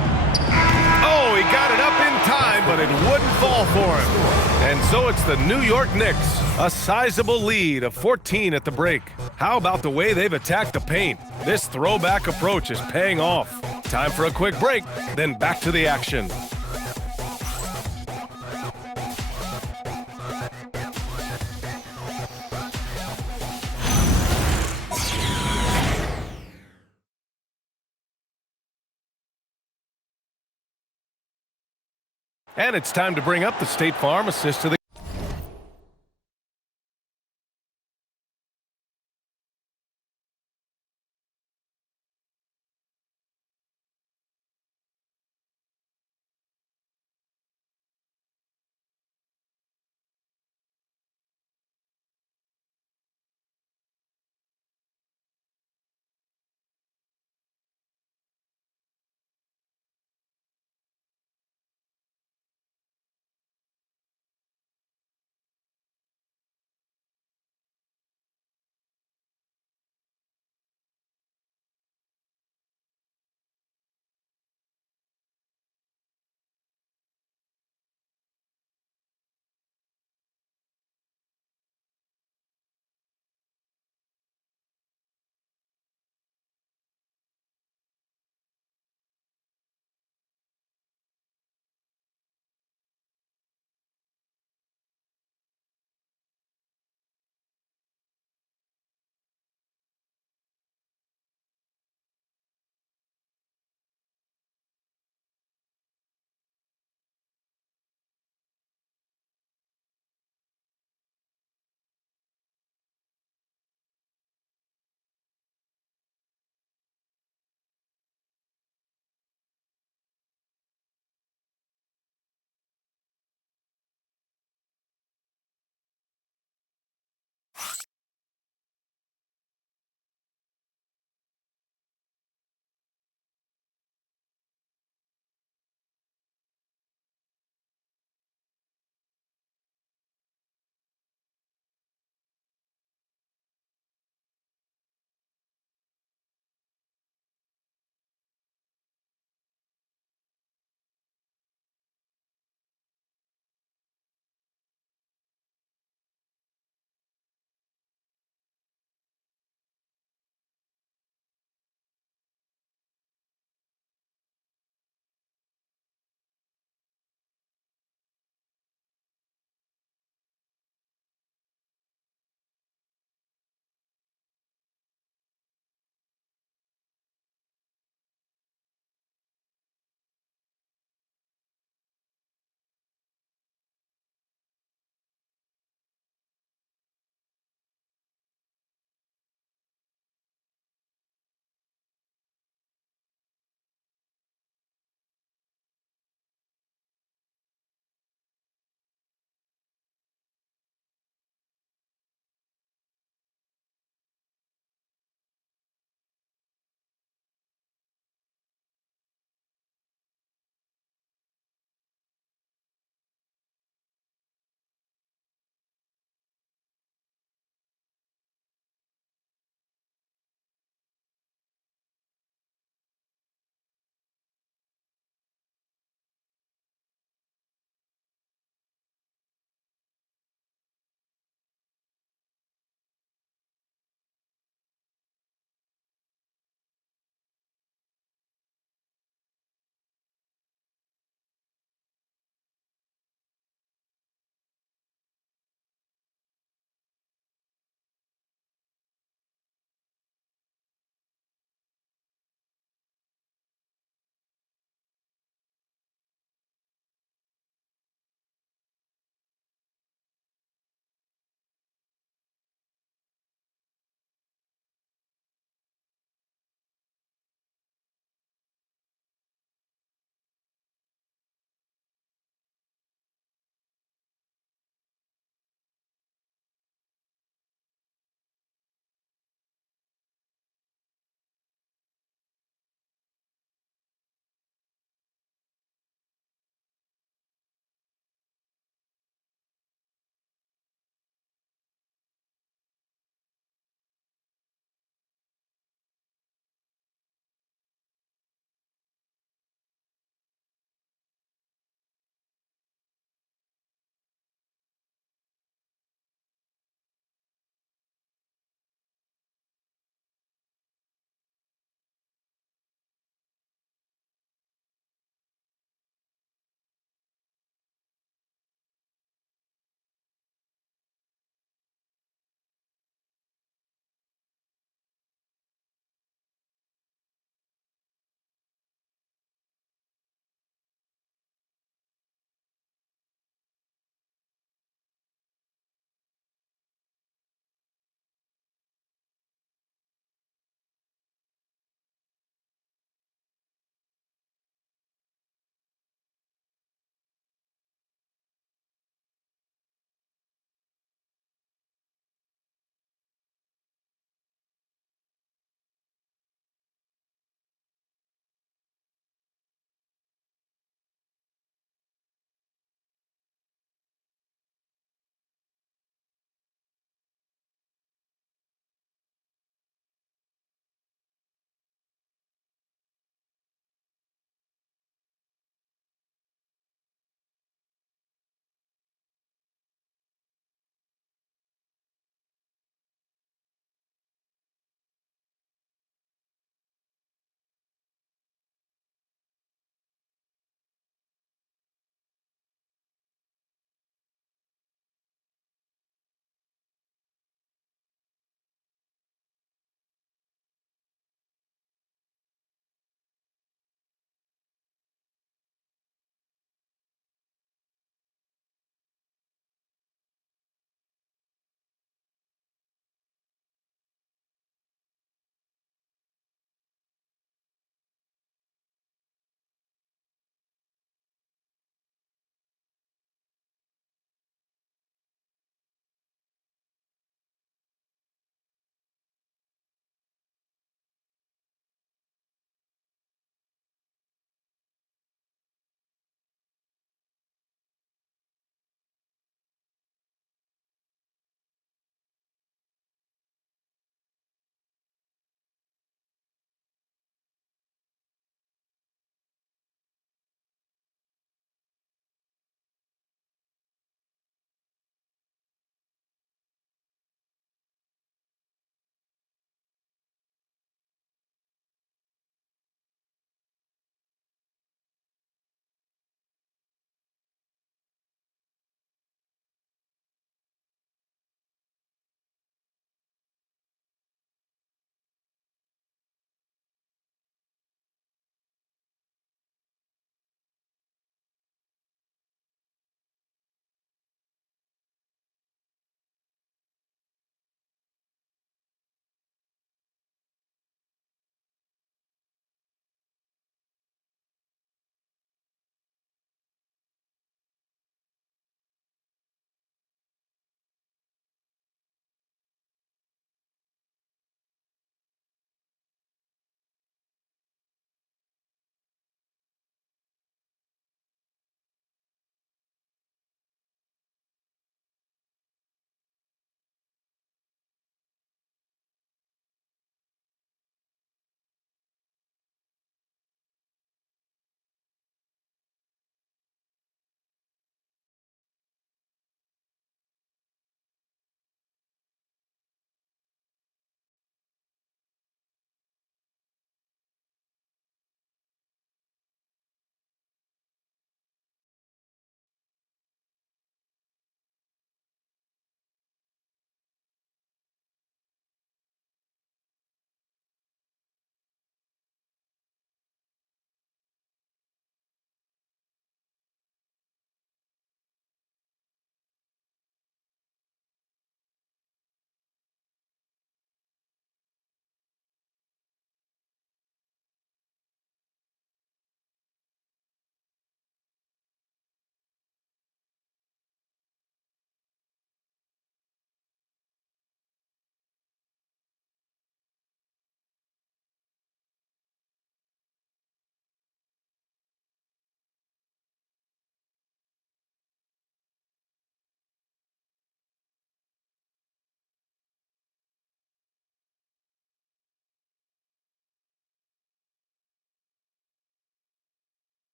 Oh, he got it up in time, but it wouldn't fall for him. And so it's the New York Knicks, a sizable lead of 14 at the break. How about the way they've attacked the paint? This throwback approach is paying off. Time for a quick break, then back to the action. And it's time to bring up the State Farm assist to the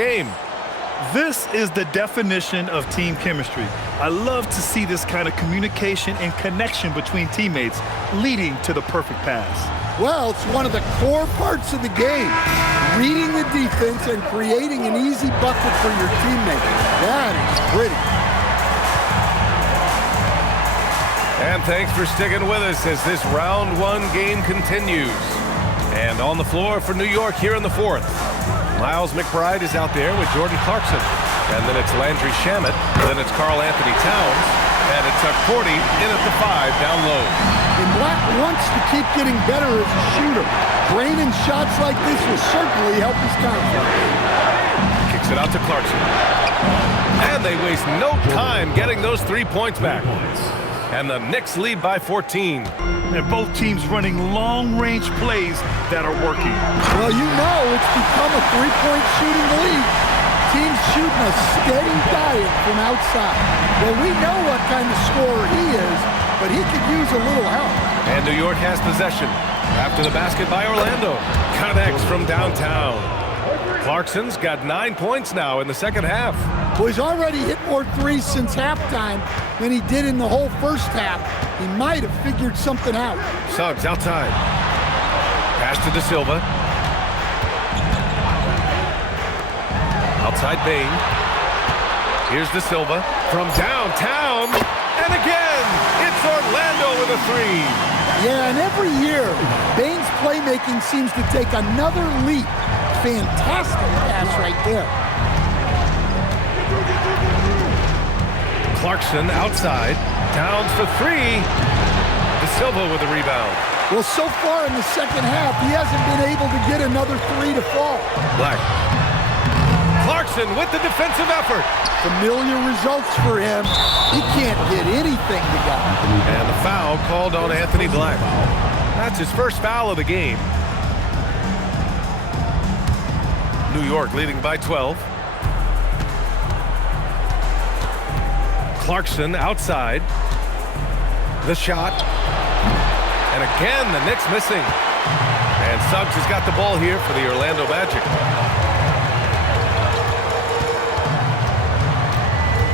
game. This is the definition of team chemistry. I love to see this kind of communication and connection between teammates leading to the perfect pass. Well, it's one of the core parts of the game. Reading the defense and creating an easy bucket for your teammate. That is pretty. And thanks for sticking with us as this round one game continues. And on the floor for New York here in the fourth. Miles McBride is out there with Jordan Clarkson. And then it's Landry Shamet. Then it's Karl Anthony Towns. And it's Cordy in at the 5 down low. And Black wants to keep getting better as a shooter. Draining shots like this will certainly help his confidence. Kicks it out to Clarkson. And they waste no time getting those 3 points back. And the Knicks lead by 14. And both teams running long-range plays that are working. Well, you know it's become a three-point shooting league. Teams shooting a steady diet from outside. Well, we know what kind of scorer he is, but he could use a little help. And New York has possession. After the basket by Orlando. Connects from downtown. Clarkson's got 9 points now in the second half. Well, he's already hit more threes since halftime than he did in the whole first half. He might have figured something out. Suggs outside. Pass to De Silva. Outside Bain. Here's De Silva from downtown. And again, it's Orlando with a 3. Yeah, and every year, Bain's playmaking seems to take another leap. Fantastic pass right there. Clarkson outside. Towns for 3. De Silva with the rebound. Well, so far in the second half, he hasn't been able to get another 3 to fall. Black. Clarkson with the defensive effort. Familiar results for him. He can't get anything to go. And the foul called on Anthony Black. That's his first foul of the game. New York leading by 12. Clarkson outside. The shot. And again, the Knicks missing. And Suggs has got the ball here for the Orlando Magic.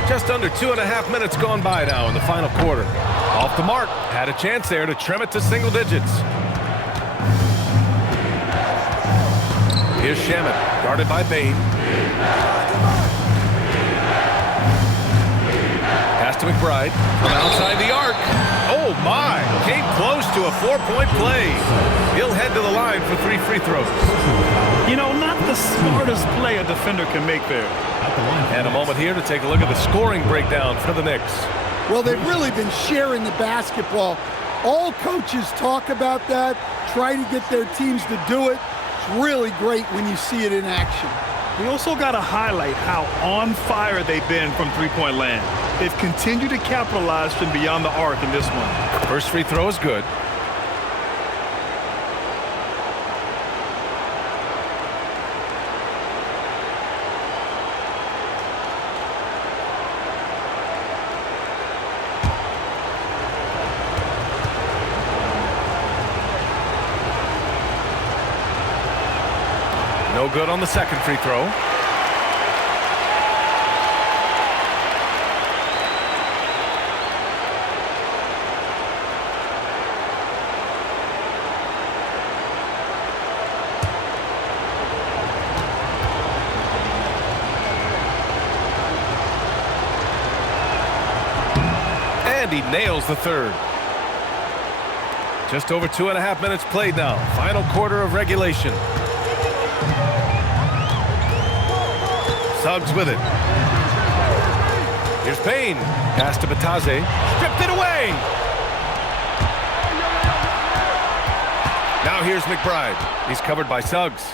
Just under 2.5 minutes gone by now in the final quarter. Off the mark. Had a chance there to trim it to single digits. Here's Shamet, guarded by Bain. Pass to McBride from outside the arc. Oh my, came close to a 4-point play. He'll head to the line for 3 free throws. You know, not the smartest play a defender can make there. And a moment here to take a look at the scoring breakdown for the Knicks. Well, they've really been sharing the basketball. All coaches talk about that, try to get their teams to do it. It's really great when you see it in action. We also got to highlight how on fire they've been from three-point land. They've continued to capitalize from beyond the arc in this one. First free throw is good. No good on the second free throw. And he nails the third. Just over 2.5 minutes played now. Final quarter of regulation. Suggs with it. Here's Bain. Pass to Batase. Stripped it away. Now here's McBride. He's covered by Suggs.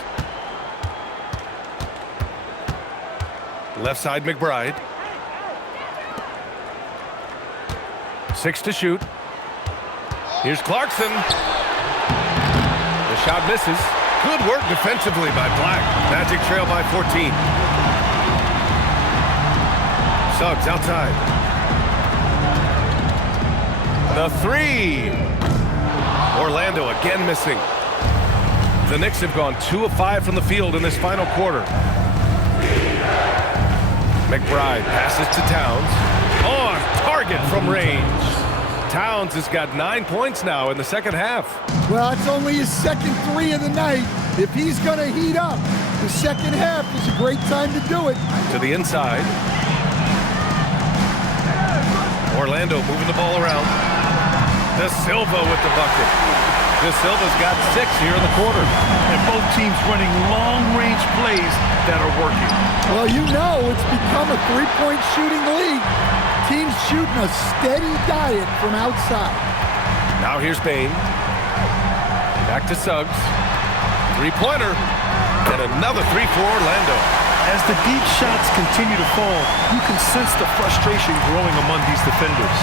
Left side McBride. 6 to shoot. Here's Clarkson. The shot misses. Good work defensively by Black. Magic trail by 14. Suggs outside. The 3. Orlando again missing. The Knicks have gone 2 of 5 from the field in this final quarter. McBride passes to Towns. On target from range. Towns has got 9 points now in the second half. Well, it's only his second 3 of the night. If he's going to heat up, the second half is a great time to do it. To the inside. Orlando moving the ball around. De Silva with the bucket. De Silva's got 6 here in the quarter. And both teams running long-range plays that are working. Well, you know it's become a three-point shooting league. Teams shooting a steady diet from outside. Now here's Bain. Back to Suggs. Three-pointer. And another 3 for Orlando. As the deep shots continue to fall, you can sense the frustration growing among these defenders.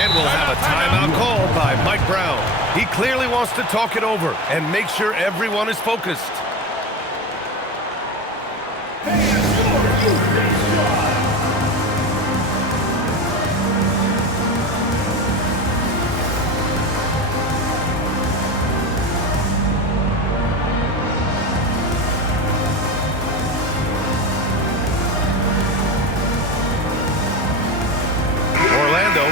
And we'll have a timeout called by Mike Brown. He clearly wants to talk it over and make sure everyone is focused.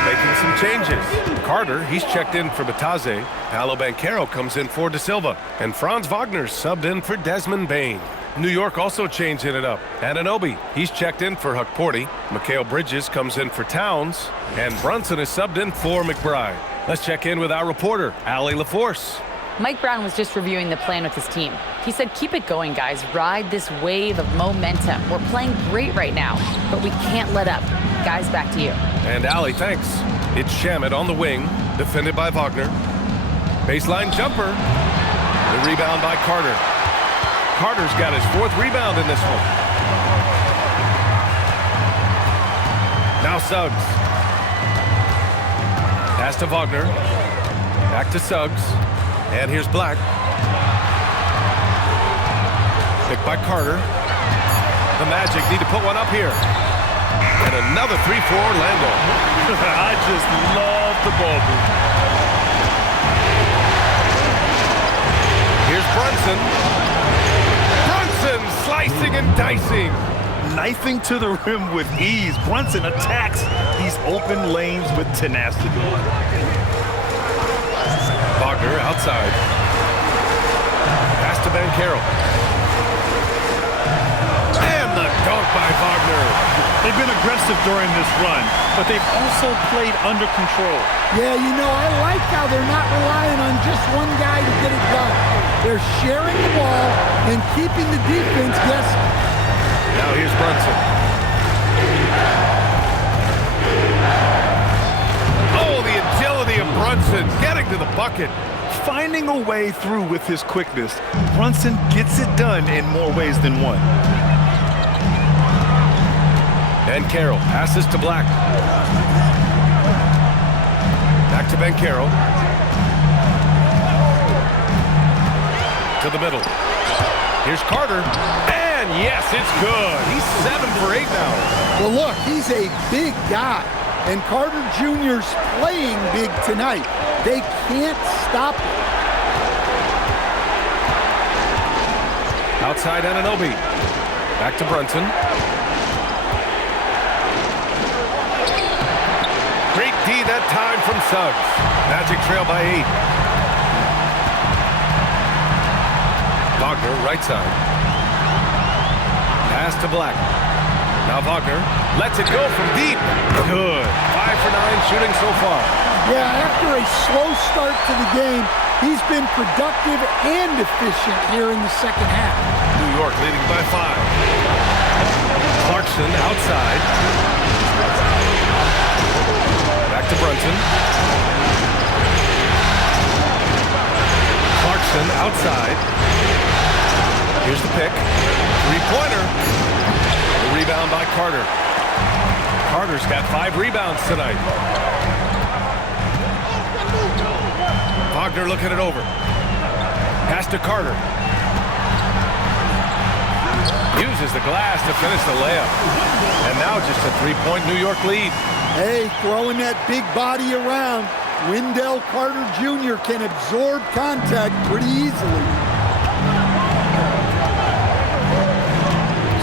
Making some changes. Carter, he's checked in for Bataze. Paolo Banchero comes in for De Silva. And Franz Wagner subbed in for Desmond Bain. New York also changing it up. Anunoby, he's checked in for Huckporty. Mikal Bridges comes in for Towns. And Brunson is subbed in for McBride. Let's check in with our reporter, Allie LaForce. Mike Brown was just reviewing the plan with his team. He said, keep it going, guys. Ride this wave of momentum. We're playing great right now, but we can't let up. Guys, back to you. And Allie, thanks. It's Shamet on the wing, defended by Wagner. Baseline jumper. The rebound by Carter. Carter's got his 4th rebound in this one. Now Suggs. Pass to Wagner. Back to Suggs. And here's Black. Picked by Carter. The Magic need to put one up here. And another 3 for Orlando. I just love the ball move. Here's Brunson. Brunson slicing and dicing. Knifing to the rim with ease. Brunson attacks these open lanes with tenacity. Wagner outside. Pass to Banchero. And the dunk by Wagner. They've been aggressive during this run, but they've also played under control. Yeah, you know, I like how they're not relying on just one guy to get it done. They're sharing the ball and keeping the defense guessing. Now here's Brunson. Oh, the agility of Brunson getting to the bucket. Finding a way through with his quickness, Brunson gets it done in more ways than one. And Carroll passes to Black. Back to Banchero. To the middle. Here's Carter. And yes, it's good. He's 7 for 8 now. Well, look, he's a big guy. And Carter Jr.'s playing big tonight. They can't stop him. Outside Anunoby. Back to Brunson. Great D that time from Suggs. Magic trail by 8. Wagner, right side. Pass to Black. Now Wagner lets it go from deep. Good. 5 for 9 shooting so far. Yeah, after a slow start to the game, he's been productive and efficient here in the second half. New York leading by 5. Clarkson outside. Back to Brunson. Clarkson outside. Here's the pick. 3-pointer. The rebound by Carter. Carter's got 5 rebounds tonight. Wagner looking it over. Pass to Carter. Uses the glass to finish the layup. And now just a 3-point New York lead. Hey, throwing that big body around, Wendell Carter Jr. can absorb contact pretty easily.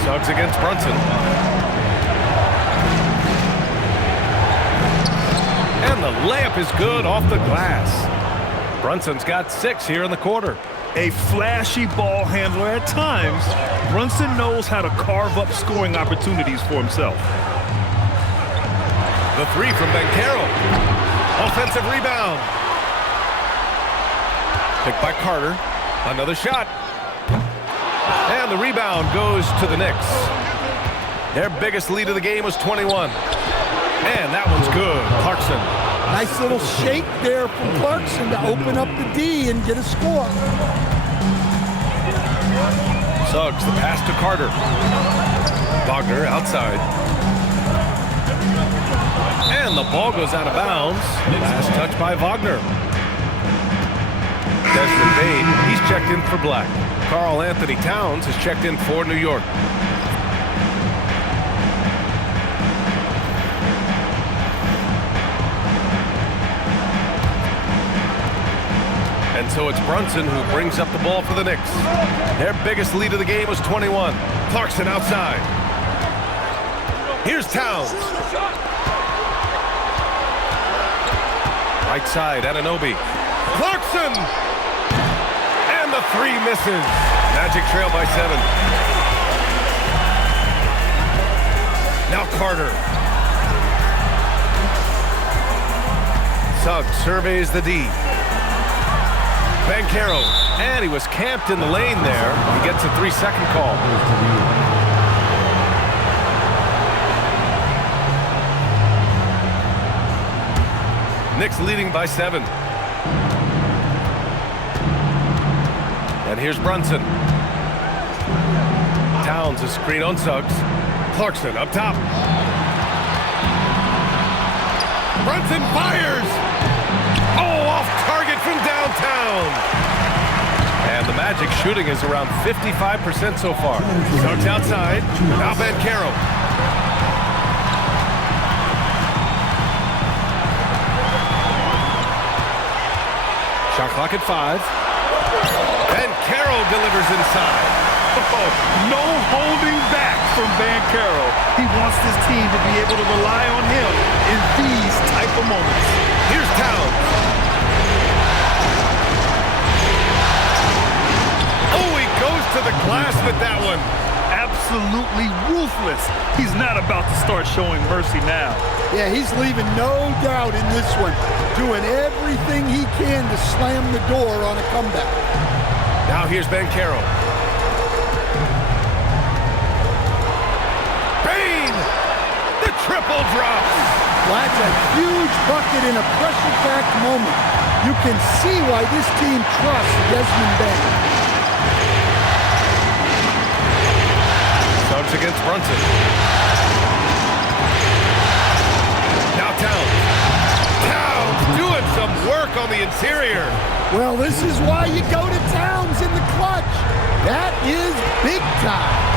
Suggs against Brunson. layup is good off the glass. Brunson's got 6 here in the quarter. A flashy ball handler at times, Brunson knows how to carve up scoring opportunities for himself. The 3 from Banchero. Offensive rebound. Picked by Carter. Another shot. And the rebound goes to the Knicks. Their biggest lead of the game was 21. And that one's good. Clarkson. Nice little shake there from Clarkson to open up the D and get a score. Suggs, the pass to Carter. Wagner outside. And the ball goes out of bounds. Last touch by Wagner. Desmond Bane, he's checked in for Black. Karl Anthony Towns has checked in for New York. And so it's Brunson who brings up the ball for the Knicks. Their biggest lead of the game was 21. Clarkson outside. Here's Towns. Right side, Anunoby. Clarkson! And the 3 misses. Magic trail by 7. Now Carter. Suggs surveys the D. Banchero, and he was camped in the lane there. He gets a 3-second call. Knicks leading by 7. And here's Brunson. Towns a screen on Suggs. Clarkson up top. Brunson fires! Oh, off target from downtown. And the Magic shooting is around 55% so far. Suggs outside. Now Banchero. Shot clock at 5. Banchero delivers inside. Oh, no holding back from Banchero. He wants this team to be able to rely on him in these type of moments. Here's Towns. Oh, he goes to the glass with that one. Absolutely ruthless. He's not about to start showing mercy now. Yeah, he's leaving no doubt in this one. Doing everything he can to slam the door on a comeback. Now here's Banchero. Bane! The triple drop. That's a huge bucket in a pressure-packed moment. You can see why this team trusts Desmond Bane. Suggs against Brunson. Now Towns. Towns doing some work on the interior. Well, this is why you go to Towns in the clutch. That is big time.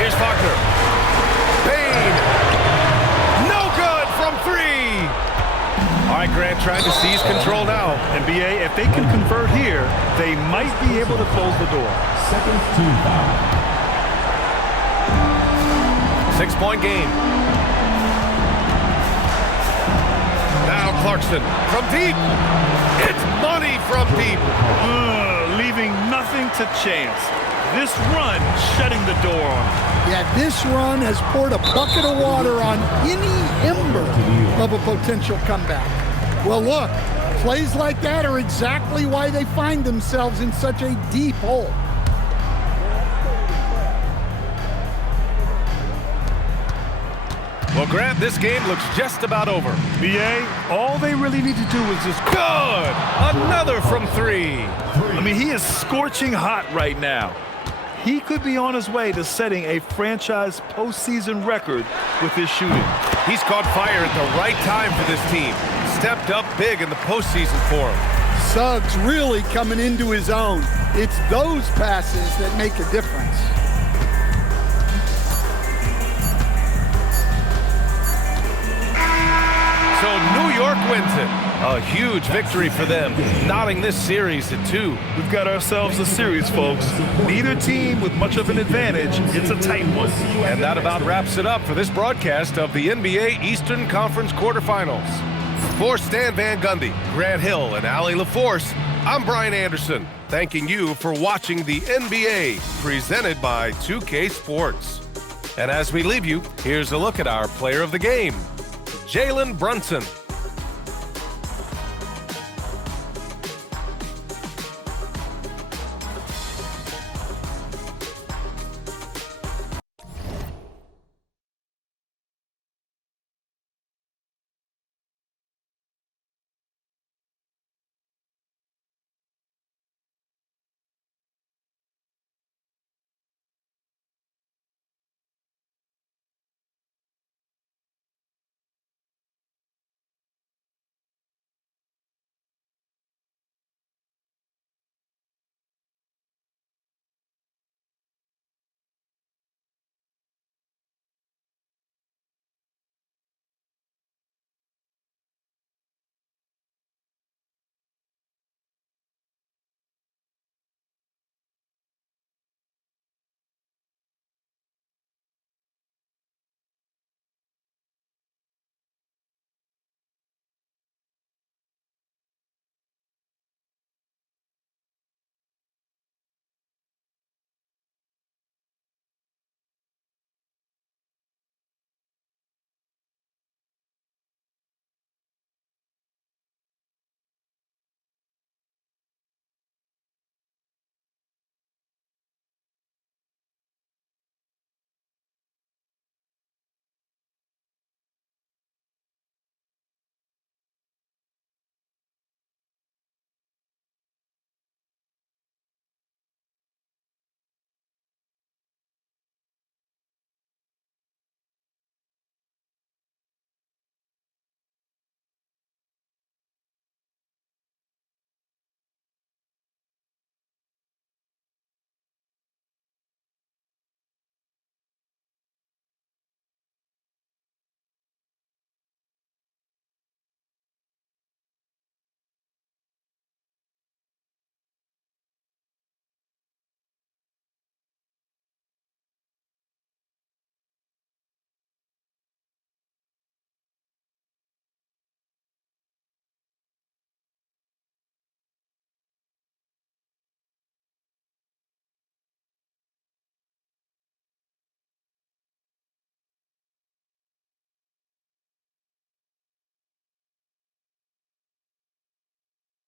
Here's Wagner. Bane. No good from 3. All right, Grant trying to seize control now. NBA, if they can convert here, they might be able to close the door. Second team foul. 6-point game. Now Clarkson from deep. It's money from deep. Leaving nothing to chance. This run shutting the door on him. Yeah, this run has poured a bucket of water on any ember of a potential comeback. Well, look, plays like that are exactly why they find themselves in such a deep hole. Well, Grant, this game looks just about over. BA, all they really need to do is just... Good! Another from 3. I mean, he is scorching hot right now. He could be on his way to setting a franchise postseason record with his shooting. He's caught fire at the right time for this team. Stepped up big in the postseason for him. Suggs really coming into his own. It's those passes that make a difference. So New York wins it. A huge victory for them, knotting this series at 2. We've got ourselves a series, folks. Neither team with much of an advantage. It's a tight one. And that about wraps it up for this broadcast of the NBA Eastern Conference quarterfinals. For Stan Van Gundy, Grant Hill, and Allie LaForce, I'm Brian Anderson, thanking you for watching the NBA, presented by 2K Sports. And as we leave you, here's a look at our player of the game, Jalen Brunson.